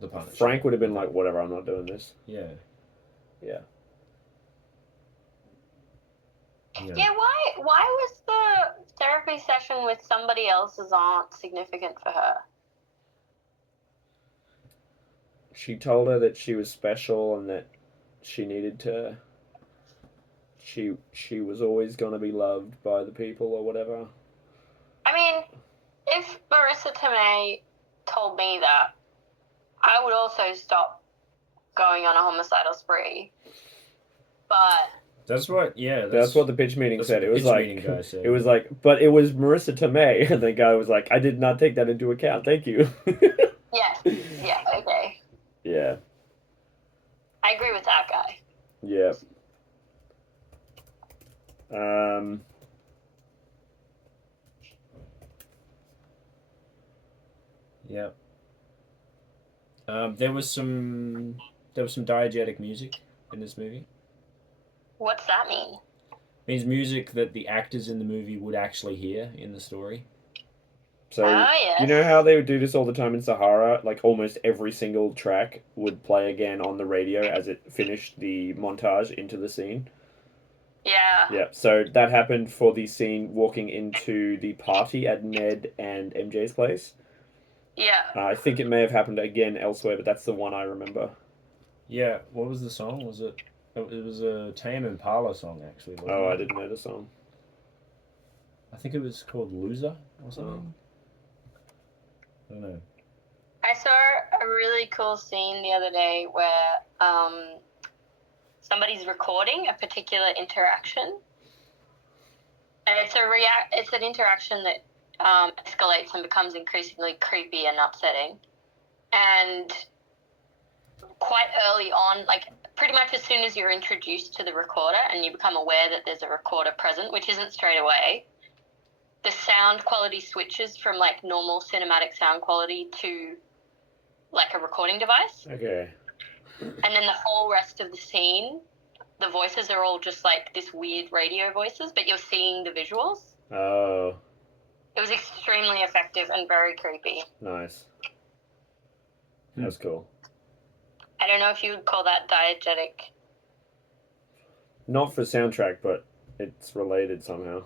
the Punisher. Frank would have been like, whatever, I'm not doing this. Yeah. Yeah, why was the therapy session with somebody else's aunt significant for her? She told her that she was special and that she needed to... She was always going to be loved by the people or whatever. I mean, if Marissa Tomei told me that, I would also stop going on a homicidal spree. But... That's what the pitch meeting said. It was like, said. It was like, but it was Marissa Tomei, and the guy was like, I did not take that into account. Thank you. Yeah, okay. Yeah. I agree with that guy. Yeah. Yeah. There was some diegetic music in this movie. What's that mean? It means music that the actors in the movie would actually hear in the story. So, yes. You know how they would do this all the time in Sahara? Like, almost every single track would play again on the radio as it finished the montage into the scene? Yeah. Yeah, so that happened for the scene walking into the party at Ned and MJ's place. Yeah. I think it may have happened again elsewhere, but that's the one I remember. Yeah, what was the song? Was it... It was a Tame Impala song, actually. Wasn't it? I didn't know the song. I think it was called Loser or something. I don't know. I saw a really cool scene the other day where somebody's recording a particular interaction, and it's an interaction that escalates and becomes increasingly creepy and upsetting. And quite early on, like pretty much as soon as you're introduced to the recorder and you become aware that there's a recorder present, which isn't straight away, the sound quality switches from like normal cinematic sound quality to like a recording device. Okay. And then the whole rest of the scene, the voices are all just like this weird radio voices, but you're seeing the visuals. Oh. It was extremely effective and very creepy. Nice. That's cool. I don't know if you would call that diegetic. Not for soundtrack, but it's related somehow.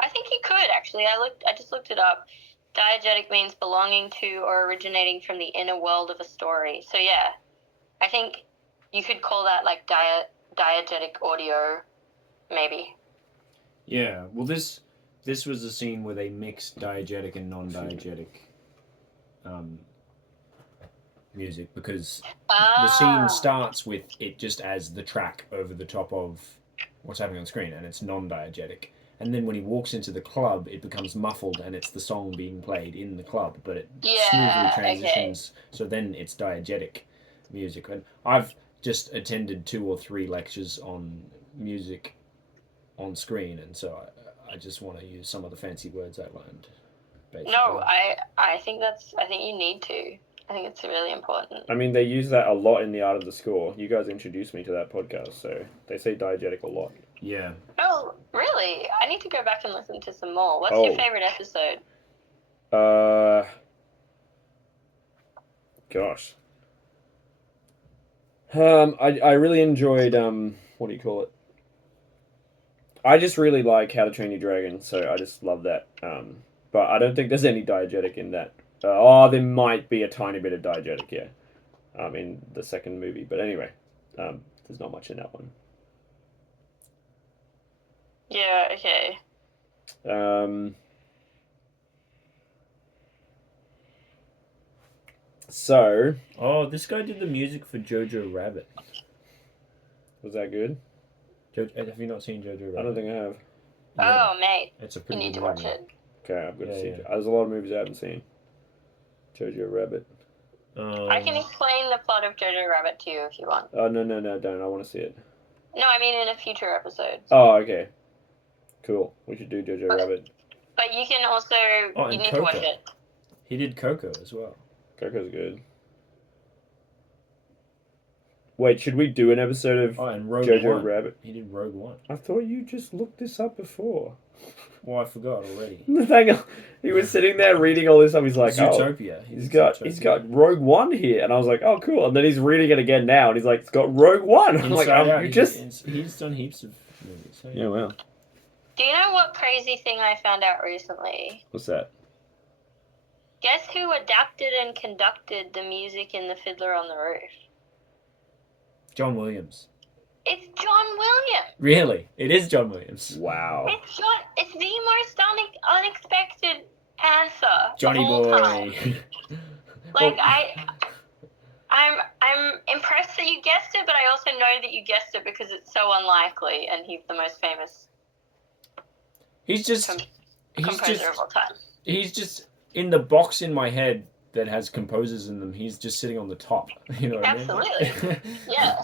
I think you could, actually. I just looked it up. Diegetic means belonging to or originating from the inner world of a story. So yeah, I think you could call that like diegetic audio, maybe. Yeah, well this was a scene where they mixed diegetic and non-diegetic music, because the scene starts with it just as the track over the top of what's happening on screen, and it's non-diegetic. And then when he walks into the club, it becomes muffled, and it's the song being played in the club, but it smoothly transitions. Okay. So then it's diegetic music. And I've just attended 2 or 3 lectures on music on screen, and so I just want to use some of the fancy words I learned. Basically. No, I think you need to. I think it's really important. I mean, they use that a lot in The Art of the Score. You guys introduced me to that podcast, so they say diegetic a lot. Yeah. Oh, really? I need to go back and listen to some more. What's your favorite episode? Gosh. I really enjoyed, what do you call it? I just really like How to Train Your Dragon, so I just love that. But I don't think there's any diegetic in that. There might be a tiny bit of diegetic, yeah, in the second movie. But anyway, there's not much in that one. Yeah, okay. So... Oh, this guy did the music for Jojo Rabbit. Was that good? Have you not seen Jojo Rabbit? I don't think I have. Yeah, Oh, mate, it's a you pretty need good to watch movie. it. Okay, I've got to see. Yeah. There's a lot of movies I haven't seen. Jojo Rabbit. I can explain the plot of Jojo Rabbit to you if you want. Oh, no, don't. I want to see it. No, I mean in a future episode. Oh, okay. Cool. We should do Jojo Rabbit. But you can also... Oh, you and need to watch Coco. it. He did Coco as well. Coco's good. Wait, should we do an episode of and Rogue Jojo One. Rabbit? He did Rogue One. I thought you just looked this up before. Well, I forgot already. Nathanael, he was sitting there reading all this up. He's like, Zootopia. oh, he's got Rogue One here, and I was like, oh, cool. And then he's reading it again now, and he's like, it's got Rogue One. I'm like, Out, you just... He's done heaps of movies. So Yeah, well. Do you know what crazy thing I found out recently? What's that? Guess who adapted and conducted the music in The Fiddler on the Roof? John Williams. It's John Williams. Really? It is John Williams. Wow. It's the most unexpected answer. Johnny of all boy. time. Like I'm impressed that you guessed it, but I also know that you guessed it because it's so unlikely, and he's the most famous composer of all time. He's just in the box in my head that has composers in them. He's just sitting on the top. You know what Absolutely. I mean? Yeah,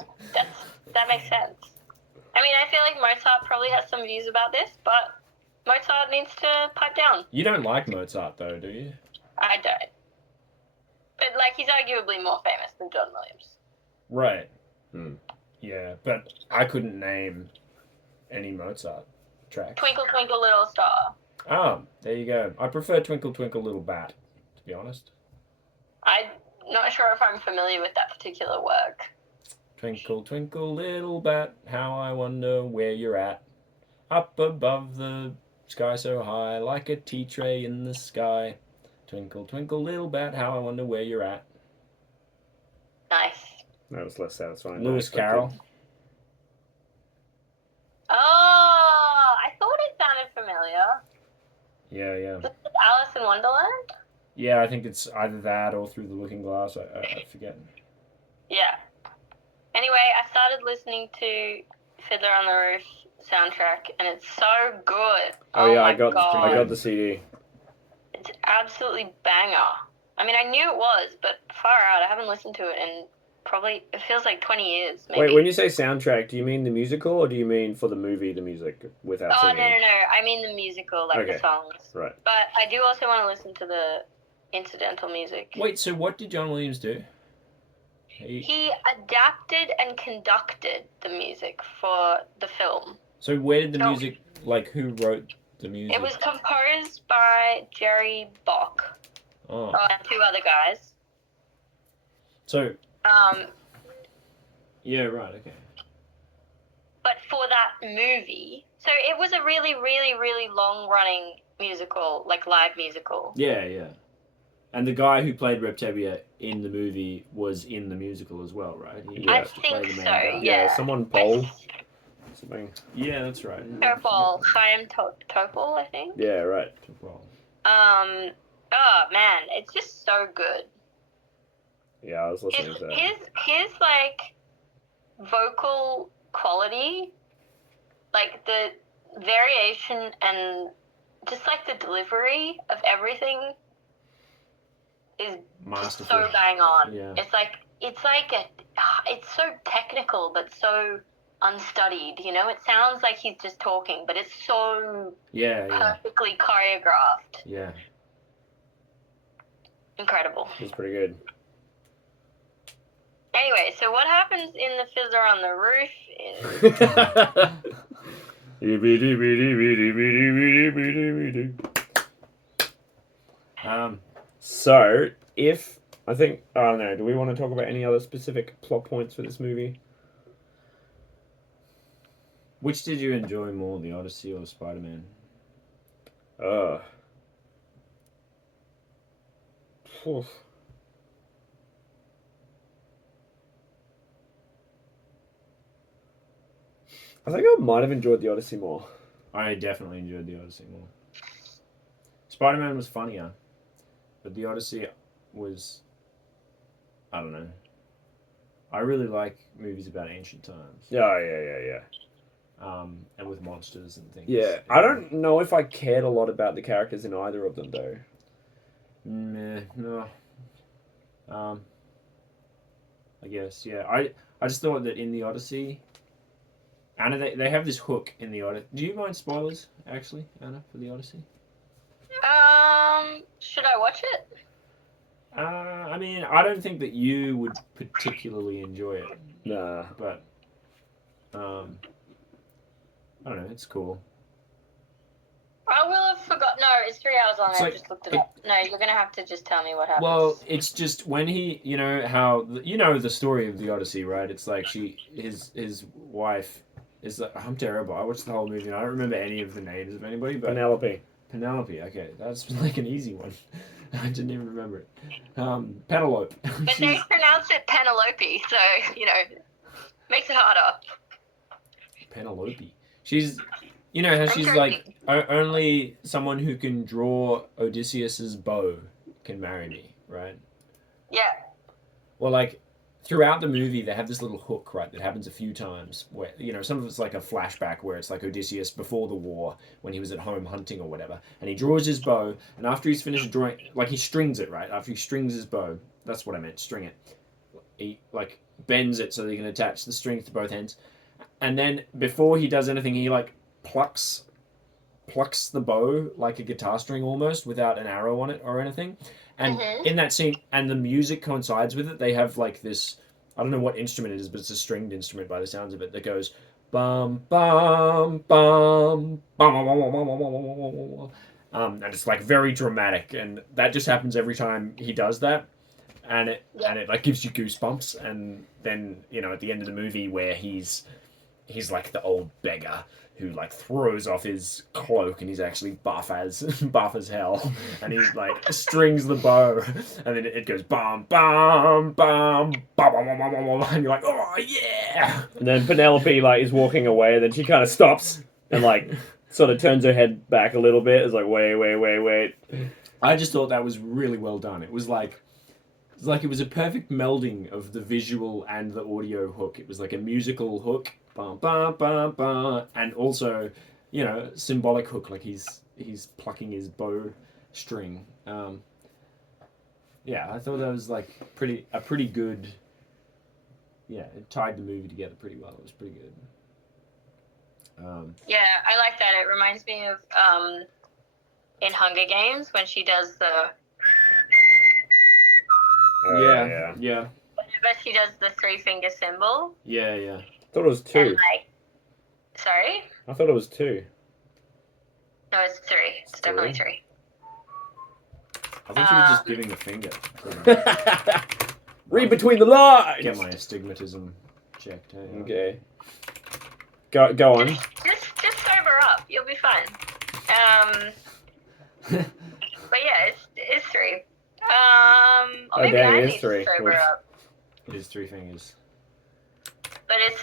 that makes sense. I mean, I feel like Mozart probably has some views about this, but Mozart needs to pipe down. You don't like Mozart, though, do you? I don't. But, like, he's arguably more famous than John Williams. Right. Yeah, but I couldn't name any Mozart tracks. Twinkle, Twinkle, Little Star. Oh, there you go. I prefer Twinkle, Twinkle, Little Bat, to be honest. I'm not sure if I'm familiar with that particular work. Twinkle, twinkle, little bat, how I wonder where you're at. Up above the sky so high, like a tea tray in the sky. Twinkle, twinkle, little bat, how I wonder where you're at. Nice. that was less satisfying. Lewis Carroll. Oh, I thought it sounded familiar. Yeah. Was it Alice in Wonderland? Yeah, I think it's either that or Through the Looking Glass. I forget. Yeah. Anyway, I started listening to Fiddler on the Roof soundtrack, and it's so good. Oh yeah, my I got God. the CD. It's absolutely banger. I mean, I knew it was, but far out. I haven't listened to it in probably, it feels like 20 years, maybe. Wait, when you say soundtrack, do you mean the musical, or do you mean for the movie the music without Oh, singing? no. I mean the musical, like Okay. the songs. Right. But I do also want to listen to the incidental music. Wait, so what did John Williams do? He adapted and conducted the music for the film. So where did the No. music, like, who wrote the music? It was composed by Jerry Bock Oh. and two other guys. So, Um, yeah, right, okay. but for that movie, so it was a really, really, really long-running musical, like live musical. Yeah. And the guy who played Reptebia in the movie was in the musical as well, right? He I used to play think the main so, guy. yeah. Someone poll something. Yeah, that's right. Topol, Chaim Topol, I think. Yeah, right. Well, Oh man, it's just so good. Yeah, I was listening to that. His like vocal quality, like the variation and just like the delivery of everything is just masterful. so bang on. Yeah. It's so technical but so unstudied, you know? It sounds like he's just talking, but it's so Yeah. perfectly choreographed. Yeah. Incredible. It's pretty good. Anyway, so what happens in the Fiddler on the Roof is So, I don't know, do we want to talk about any other specific plot points for this movie? Which did you enjoy more, the Odyssey or Spider-Man? Oof. I think I might have enjoyed the Odyssey more. I definitely enjoyed the Odyssey more. Spider-Man was funnier, but the Odyssey was, I don't know. I really like movies about ancient times. Yeah. And with monsters and things. Yeah, I don't know if I cared a lot about the characters in either of them though. Meh, no. I guess, yeah. I just thought that in the Odyssey, Anna, they have this hook in the Odyssey. Do you mind spoilers, actually, Anna, for the Odyssey? Should I watch it? I mean, I don't think that you would particularly enjoy it, Nah. but I don't know. It's cool. I will have forgot. No, it's 3 hours long. It's I like- just looked it up. No, you're gonna have to just tell me what happens. Well, it's just when he, how the story of the Odyssey, right? It's like his wife is like, I'm terrible. I watched the whole movie and I don't remember any of the names of anybody, but Penelope. Penelope. Okay, that's like an easy one. I didn't even remember it. Penelope. But they pronounce it Penelope, so makes it harder. Penelope. She's, how she's joking. like only someone who can draw Odysseus's bow can marry me, right? Yeah. Well, like throughout the movie, they have this little hook, right, that happens a few times where, some of it's like a flashback where it's like Odysseus before the war when he was at home hunting or whatever, and he draws his bow, and after he's finished drawing, like he strings it, right? After he strings his bow, that's what I meant, string it. He like bends it so that he can attach the strings to both ends, and then before he does anything, he like plucks the bow like a guitar string almost without an arrow on it or anything. And in that scene, and the music coincides with it, they have like this, I don't know what instrument it is, but it's a stringed instrument by the sounds of it, that goes bum bum bum bum bum bum bum bum bum bum. And it's like very dramatic, and that just happens every time he does that, and it like gives you goosebumps. And then at the end of the movie where he's like the old beggar who like throws off his cloak and he's actually buff as hell, and he like strings the bow, and then it goes bum bum bum bum bum bum bum bum, and you're like, oh yeah. And then Penelope like is walking away, and then she kind of stops and like sort of turns her head back a little bit. It's like wait. I just thought that was really well done. It was like it was a perfect melding of the visual and the audio hook. It was like a musical hook. Bum, bum, bum, bum, and also, symbolic hook, like he's plucking his bow string. I thought that was like a pretty good. Yeah, it tied the movie together pretty well. It was pretty good. Yeah, I like that. It reminds me of in Hunger Games when she does the. Yeah. Whenever she does the 3-finger symbol. Yeah. I thought it was 2. And sorry? I thought it was 2. No, it's 3. It's definitely 3. I think she was just giving a finger. Read between the lines. Get my astigmatism checked. Hey, Okay. Go on. Just sober up. You'll be fine. But yeah, it's 3. Or maybe dang, I it need is 3. to sober up. It is 3 fingers. But it's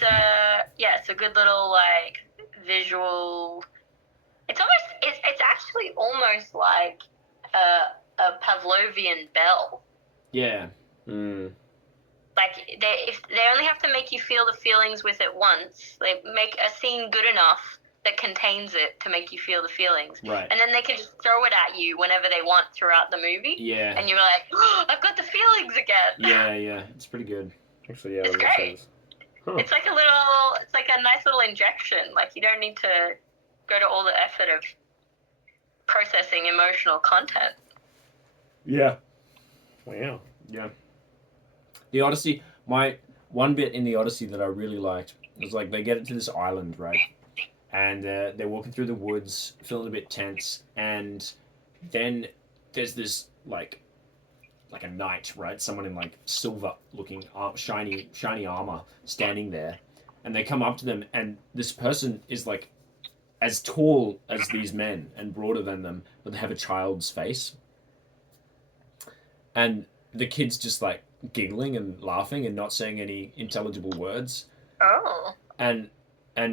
a good little like visual. It's actually almost like a Pavlovian bell. Yeah. Like if they only have to make you feel the feelings with it once, they make a scene good enough that contains it to make you feel the feelings. Right. And then they can just throw it at you whenever they want throughout the movie. Yeah. And you're like, oh, I've got the feelings again. Yeah. It's pretty good. Actually, yeah, It's that makes great. sense. Huh. It's like a nice little injection. Like you don't need to go to all the effort of processing emotional content. Yeah. Wow. Yeah. The Odyssey, one bit in the Odyssey that I really liked was like they get to this island, right? And they're walking through the woods, feeling a bit tense, and then there's this like a knight, right? Someone in like silver looking shiny armor standing there, and they come up to them, and this person is like as tall as these men and broader than them, but they have a child's face, and the kid's just like giggling and laughing and not saying any intelligible words. Oh. And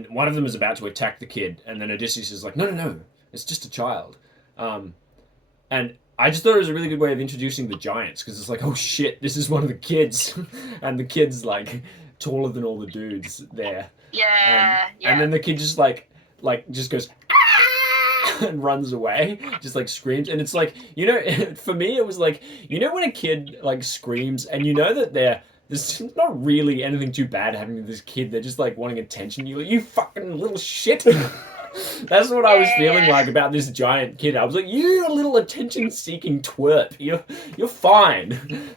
one of them is about to attack the kid, and then Odysseus is like, no, it's just a child. And I just thought it was a really good way of introducing the giants because it's like, oh shit, this is one of the kids, and the kid's like taller than all the dudes there. Yeah, And then the kid just like just goes "Ah!" and runs away, just like screams, and it's like, you know, for me it was like, you know, when a kid like screams and you know that there's not really anything too bad happening to this kid, they're just like wanting attention. You're like, you fucking little shit. That's what I was feeling like about this giant kid. I was like, you little attention-seeking twerp. You're fine.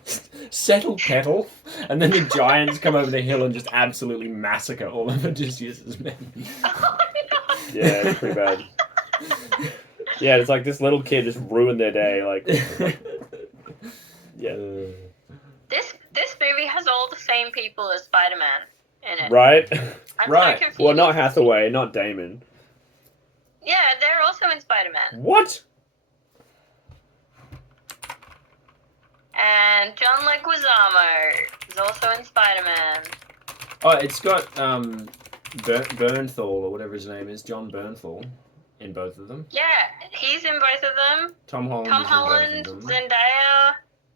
Settle, petal. And then the giants come over the hill and just absolutely massacre all of Odysseus's men. Oh, no. Yeah, it's pretty bad. Yeah, it's like this little kid just ruined their day. Like yeah. This movie has all the same people as Spider-Man in it. Right? I'm Right. so confused. Well, not Hathaway, not Damon. Yeah, they're also in Spider-Man. What? And John Leguizamo is also in Spider-Man. Oh, it's got Bernthal or whatever his name is, John Bernthal, in both of them. Yeah, he's in both of them. Tom Holland Tom is Holland, in both of them. Zendaya.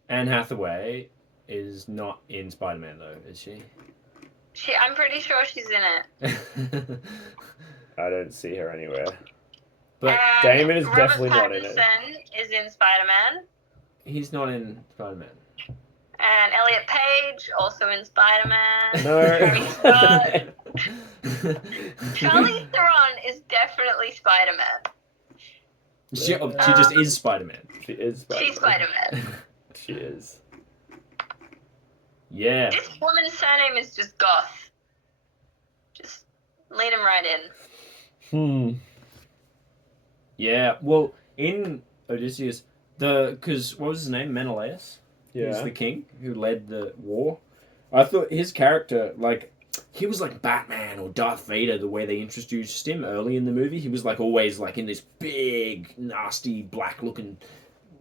Anne Hathaway is not in Spider-Man though, is she? I'm pretty sure she's in it. I don't see her anywhere. But And Damon is Robert definitely not in it. Pattinson is in Spider-Man. he's not in Spider-Man. And Elliot Page, also in Spider-Man. No. Tony Scott. Charlize Theron is definitely Spider-Man. She just is Spider-Man. She is Spider-Man. She's Spider-Man. She is. Yeah. This woman's surname is just Goth. Just lead him right in. Yeah. Well, in Odysseus, because what was his name? Menelaus. He was Yeah. the king who led the war. I thought his character, like, he was like Batman or Darth Vader the way they introduced him early in the movie. He was like always like in this big, nasty, black-looking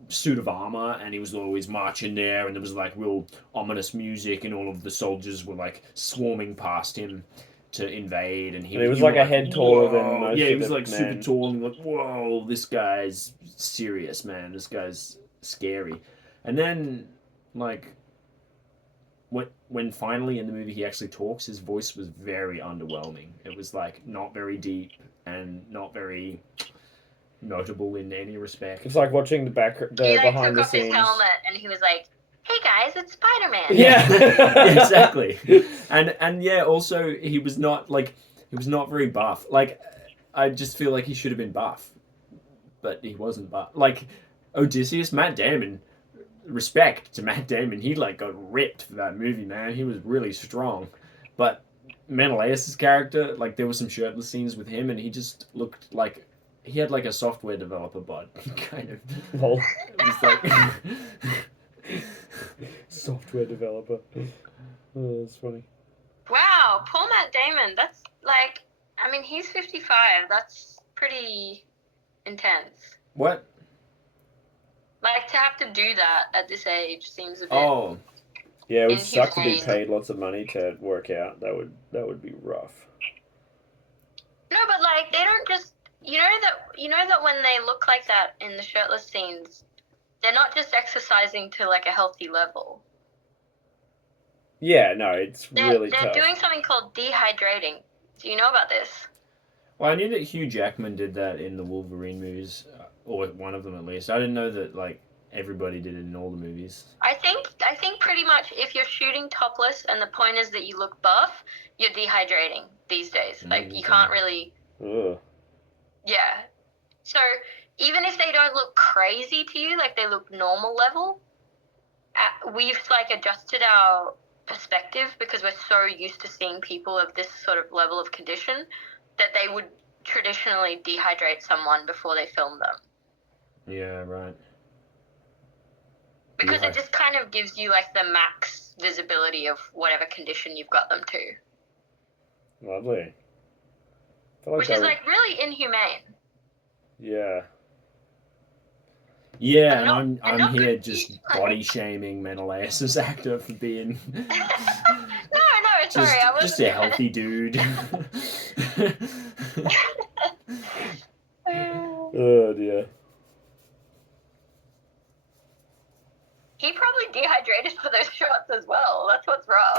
suit of armor, and he was always marching there, and there was like real ominous music, and all of the soldiers were like swarming past him to invade, and And he was like a head taller than "Whoa." most Yeah, he of was the like super men. tall, and like, whoa, this guy's serious, man. This guy's scary. And then, like, when finally in the movie he actually talks, his voice was very underwhelming. It was like not very deep and not very notable in any respect. It's like watching He behind like the took off his scenes. helmet and he was like, "Hey guys, it's Spider-Man." Yeah. Exactly. And yeah, also he was not very buff. Like, I just feel like he should have been buff, but he wasn't buff. Like Odysseus, Matt Damon. Respect to Matt Damon, he like got ripped for that movie, man. He was really strong. But Menelaus' character, like there were some shirtless scenes with him, and he just looked like he had like a software developer bod, kind of. Lol. It was like Software developer. Oh, that's funny. Wow, poor Matt Damon. That's like, I mean, he's 55. That's pretty intense. what? Like, to have to do that at this age seems a bit... Oh, Yeah, it would suck to be Inhumane. paid lots of money to work out. That would be rough. No, but like, they don't just... You know that when they look like that in the shirtless scenes, they're not just exercising to like a healthy level. Yeah, no, it's They're really tough. doing something called dehydrating. Do you know about this? well, I knew that Hugh Jackman did that in the Wolverine movies, or one of them at least. I didn't know that like everybody did it in all the movies. I think pretty much if you're shooting topless and the point is that you look buff, you're dehydrating these days. Like, you can't really... Ugh. Yeah. So even if they don't look crazy to you, like they look normal level, we've like adjusted our perspective because we're so used to seeing people of this sort of level of condition that they would traditionally dehydrate someone before they film them. Yeah, right. Because Yeah. it just kind of gives you like the max visibility of whatever condition you've got them to. Lovely. I feel Which that is would- like really inhumane. Yeah. Yeah, I'm not- and I'm I'm not here good- just body shaming Menelaus' actor for being No, sorry, I wasn't. just a healthy dude. Oh dear.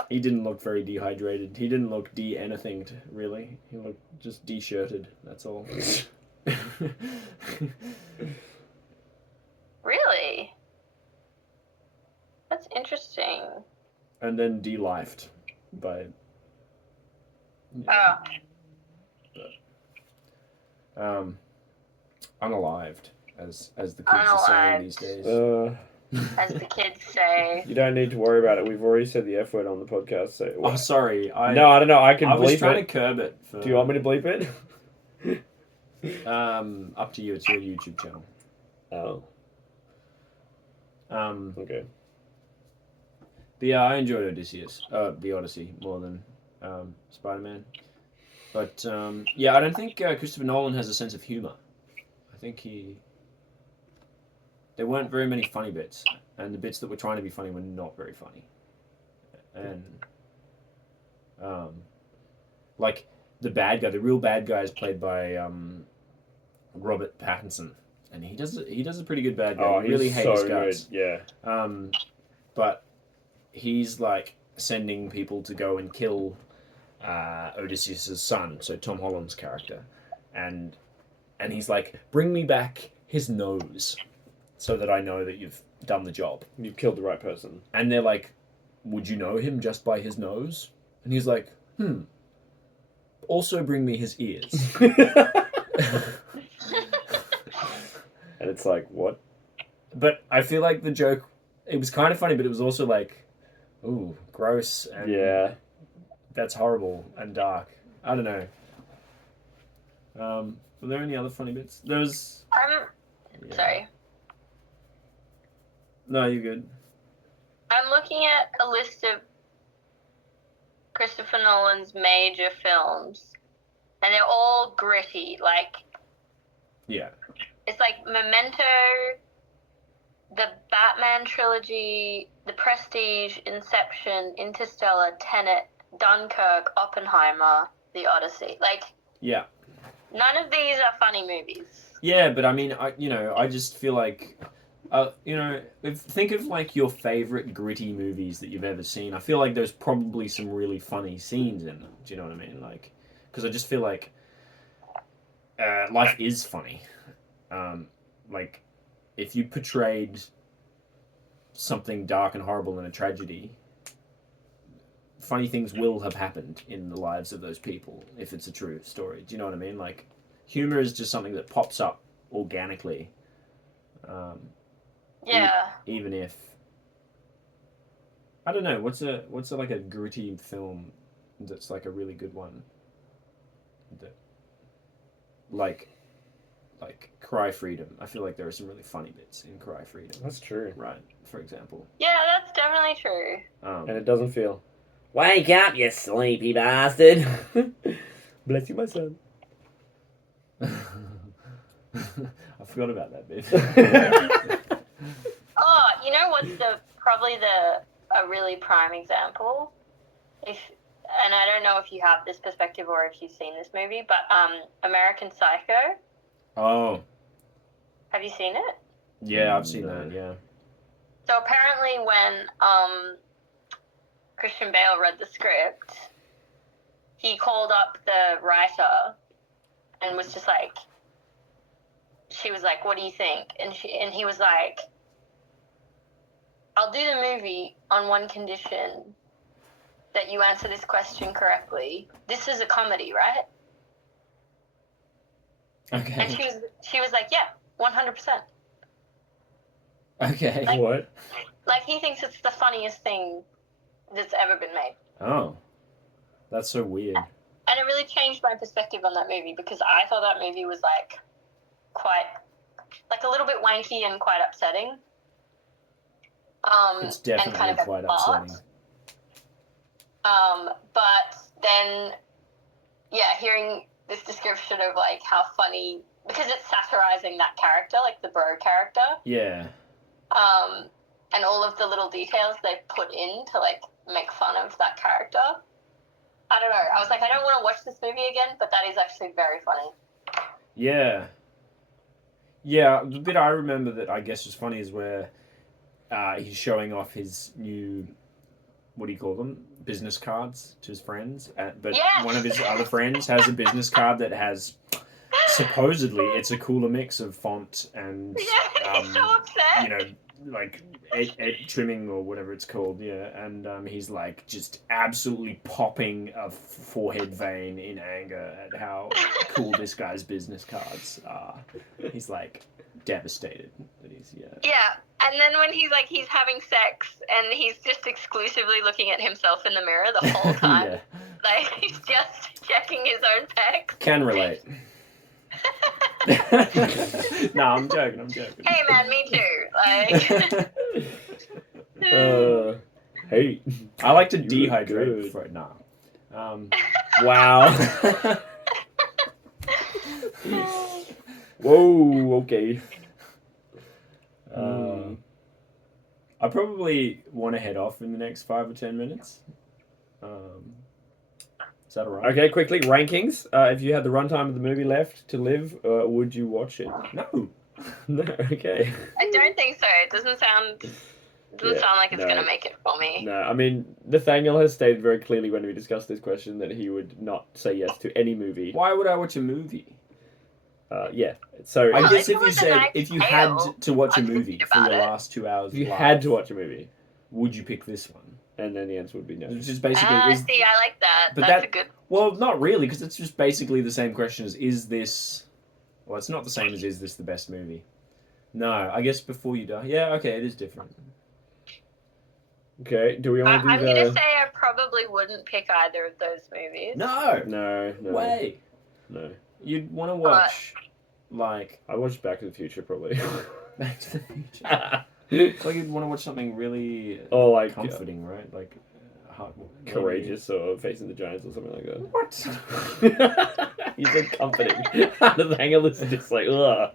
He didn't look very dehydrated. He didn't look anything really. He looked just de-shirted. That's all. Really? That's interesting. And then de-lifed by. Oh. Unalived, as the kids are saying these days. As the kids say. You don't need to worry about it. We've already said the F word on the podcast. So Oh, sorry. No, I don't know. I can I bleep was trying it. to curb it. Do you want me to bleep it? Up to you. It's your YouTube channel. Oh. Okay. But yeah, I enjoyed the Odyssey more than Spider-Man. But yeah, I don't think Christopher Nolan has a sense of humor. I think there weren't very many funny bits, and the bits that were trying to be funny were not very funny. And like the real bad guy is played by Robert Pattinson, and he does a pretty good bad guy. Oh, you really he's hate so his guts. good. Yeah. But he's like sending people to go and kill Odysseus' son, so Tom Holland's character, and he's like, bring me back his nose so that I know that you've done the job. You've killed the right person. And they're like, would you know him just by his nose? And he's like, also bring me his ears. And it's like, what? But I feel like the joke, it was kind of funny, but it was also like, ooh, gross, and Yeah. that's horrible and dark. I don't know. Were there any other funny bits? There was... Sorry. No, you're good. I'm looking at a list of Christopher Nolan's major films, and they're all gritty. Like, Yeah. it's like Memento, the Batman trilogy, The Prestige, Inception, Interstellar, Tenet, Dunkirk, Oppenheimer, The Odyssey. Like, Yeah. none of these are funny movies. Yeah, but I mean, I just feel like, think of like your favorite gritty movies that you've ever seen. I feel like there's probably some really funny scenes in them. Do you know what I mean? Like, because I just feel like life is funny. Like, if you portrayed something dark and horrible in a tragedy, funny things will have happened in the lives of those people if it's a true story. Do you know what I mean? Like, humor is just something that pops up organically. Yeah. Even if, I don't know, what's a like a gritty film that's like a really good one? That, like Cry Freedom. I feel like there are some really funny bits in Cry Freedom. That's true. Right, for example. Yeah, that's definitely true. And it doesn't feel, wake up, you sleepy bastard. Bless you, my son. I forgot about that bit. Oh, you know what's probably a really prime example? And I don't know if you have this perspective or if you've seen this movie, but American Psycho. Oh. Have you seen it? Yeah, I've seen that, yeah. So apparently when Christian Bale read the script, he called up the writer and was just like, she was like, what do you think? And he was like, I'll do the movie on one condition, that you answer this question correctly. This is a comedy, right? Okay. And she was like, yeah, 100%. Okay. Like, what? Like, he thinks it's the funniest thing that's ever been made. Oh. That's so weird. And it really changed my perspective on that movie, because I thought that movie was like quite, like a little bit wanky and quite upsetting. It's definitely and kind of quite apart. upsetting. But then, yeah, hearing this description of like how funny, because it's satirizing that character, like the bro character. Yeah. And all of the little details they've put in to like make fun of that character. I don't know. I was like, I don't want to watch this movie again, but that is actually very funny. Yeah. Yeah, the bit I remember that I guess was funny is where he's showing off his new what do you call them? Business cards to his friends. But Yes! one of his other friends has a business card that has, supposedly, it's a cooler mix of font and, Yeah, he's so upset. you know, like edge trimming or whatever it's called, yeah. And he's like just absolutely popping a forehead vein in anger at how cool this guy's business cards are. He's like devastated that he's Yeah, and then when he's having sex and he's just exclusively looking at himself in the mirror the whole time. Yeah. Like, he's just checking his own pecs. Can relate. No, I'm joking. Hey man, me too. Like, Hey. I like to You look dehydrate good. before it. Nah. Wow. Whoa, okay. I probably want to head off in the next 5 or 10 minutes. Is that alright? Okay, quickly, rankings. If you had the runtime of the movie left to live, would you watch it? No. No, okay. I don't think so. It doesn't sound like it's gonna make it for me. No, I mean, Nathanael has stated very clearly when we discussed this question that he would not say yes to any movie. Why would I watch a movie? Yeah. So I Well, guess if if it you was a said nice if you tale, had to watch a I'd movie think for about the it. last 2 hours, if you of life, had to watch a movie, would you pick this one? and then the answer would be no. Which is basically See, I like that. But That's that- a good. well, not really, because it's just basically the same question as is this? Well, it's not the same as is this the best movie? No, I guess Before You Die. Yeah, okay, it is different. Okay, do we want to do I'm the... gonna say I probably wouldn't pick either of those movies. No, No. way. No. You'd want to watch like I watched Back to the Future, probably. Back to the Future. It's like you'd want to watch something really Or like comforting, right? Like Courageous or Facing the Giants or something like that. What? You said comforting. Nathanael is just like, ugh.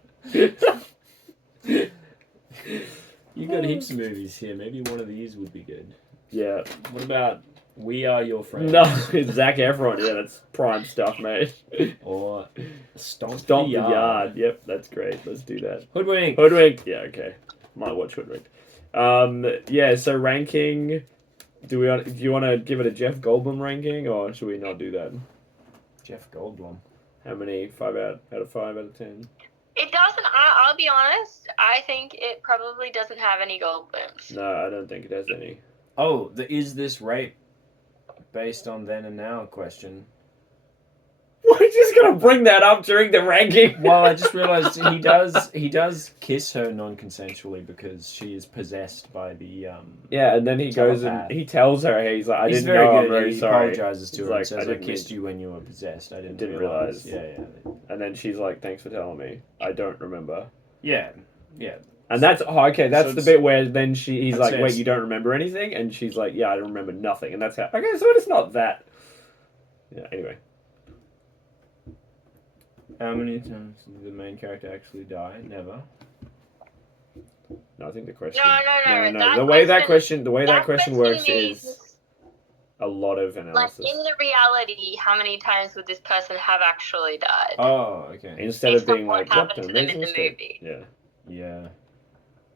You've got heaps of movies here. Maybe one of these would be good. Yeah. What about We Are Your Friends? No, it's Zac Efron. Yeah, that's prime stuff, mate. Or Stomp Stomp the the Yard. Yard. Yep, that's great. Let's do that. Hoodwink. Hoodwink. Yeah, okay. Might watch Hoodwink. Yeah, so ranking. Do you want to give it a Jeff Goldblum ranking, or should we not do that? Jeff Goldblum. How many? 5 out of 5 out of 10? It doesn't. I'll be honest. I think it probably doesn't have any Goldblums. No, I don't think it has any. Oh, the is this rape based on then and now question. We're just gonna bring that up during the ranking. Well, I just realized he does kiss her non-consensually because she is possessed by the Yeah, and then he goes Telepath. and he tells her, he's like, I He's didn't very know, good. I'm very He sorry. apologizes to He's her like, and says, I I didn't kissed you when you were possessed. I didn't realize. Yeah. And then she's like, thanks for telling me. I don't remember. Yeah. And that's, okay, that's So the it's- bit where then he's I'd like, say wait, it's- you don't remember anything? And she's like, yeah, I don't remember nothing. And that's how, okay, so it's not that. Yeah, anyway. How many times did the main character actually die? Never. No, I think the question. No. No. That The way that question question works means, is a lot of like, analysis. in the reality, how many times would this person have actually died? Oh, okay. Instead of based on being what like, what happened an to them in amazing the escape. movie. Yeah. Yeah.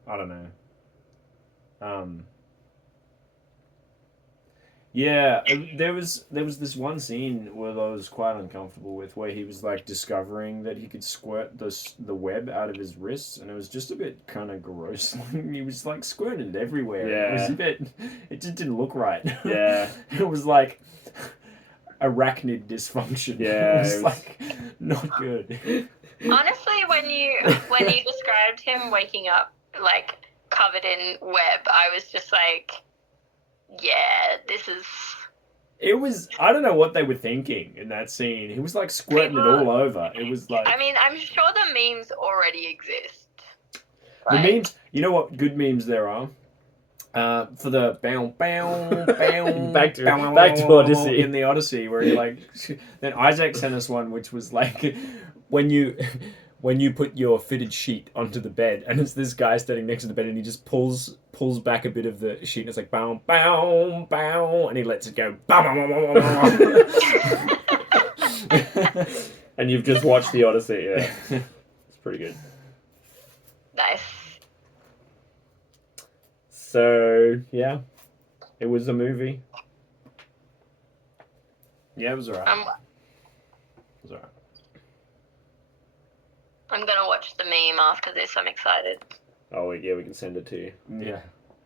I don't know. Yeah, there was this one scene where I was quite uncomfortable with, where he was like discovering that he could squirt the web out of his wrists, and it was just a bit kind of gross. He was like squirting it everywhere. It was Yeah. a bit. It just didn't look right. Yeah. It was like Arachnid Dysfunction. Yeah, It was it was- like not good. Honestly, when you described him waking up like covered in web, I was just like, yeah, this is. It was, I don't know what they were thinking in that scene. He was like squirting it all over. It was like I mean, I'm sure the memes already exist. the Like, memes. You know what good memes there are? For the bow Back to Odyssey. in the Odyssey, where he like then Isaac sent us one which was like when you put your fitted sheet onto the bed, and it's this guy standing next to the bed, and he just pulls back a bit of the sheet, and it's like bow, and he lets it go. Bow, bow, bow, bow, bow, bow. And you've just watched the Odyssey, yeah. It's pretty good. nice. So, yeah. It was a movie. Yeah, it was alright. I'm It was alright. I'm gonna watch the meme after this. I'm excited. Oh yeah, we can send it to you. Yeah.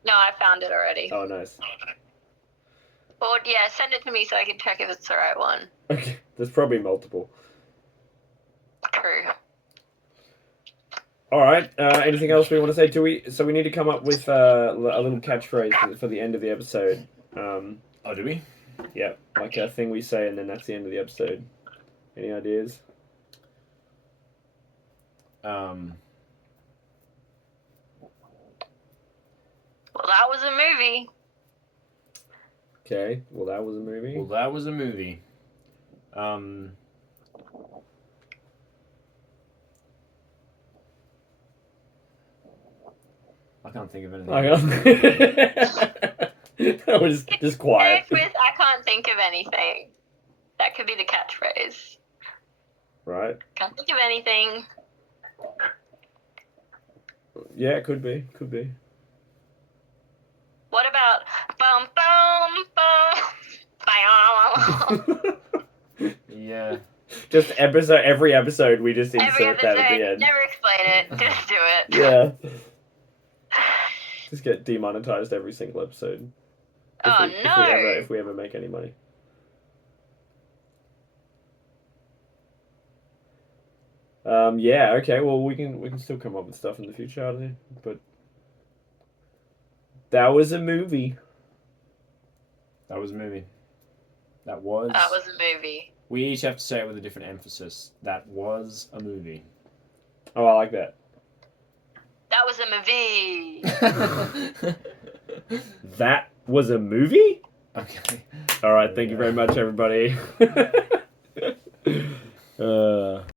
No, I found it already. Oh nice. Or yeah, send it to me so I can check if it's the right one. Okay, there's probably multiple. True. All right. Anything else we want to say? So we need to come up with a little catchphrase for the end of the episode. Oh, do we? Yeah, like a thing we say, and then that's the end of the episode. Any ideas? Well, that was a movie. Okay. Well, that was a movie. Well, that was a movie. I can't think of anything. That was just quiet. With I can't think of anything. That could be the catchphrase. Right. Can't think of anything. Yeah, it could be. Could be. What about bum bum bum? Yeah. Just every episode we just insert Every that at the episode, end. never explain it. Just do it. Yeah. Just get demonetized every single episode. Oh no! If we ever make any money. Yeah. Okay. Well, we can still come up with stuff in the future, I don't know. But that was a movie. That was a movie. That was a movie. We each have to say it with a different emphasis. That was a movie. Oh, I like that. That was a movie. That was a movie? Okay. All right. Thank you very much, everybody.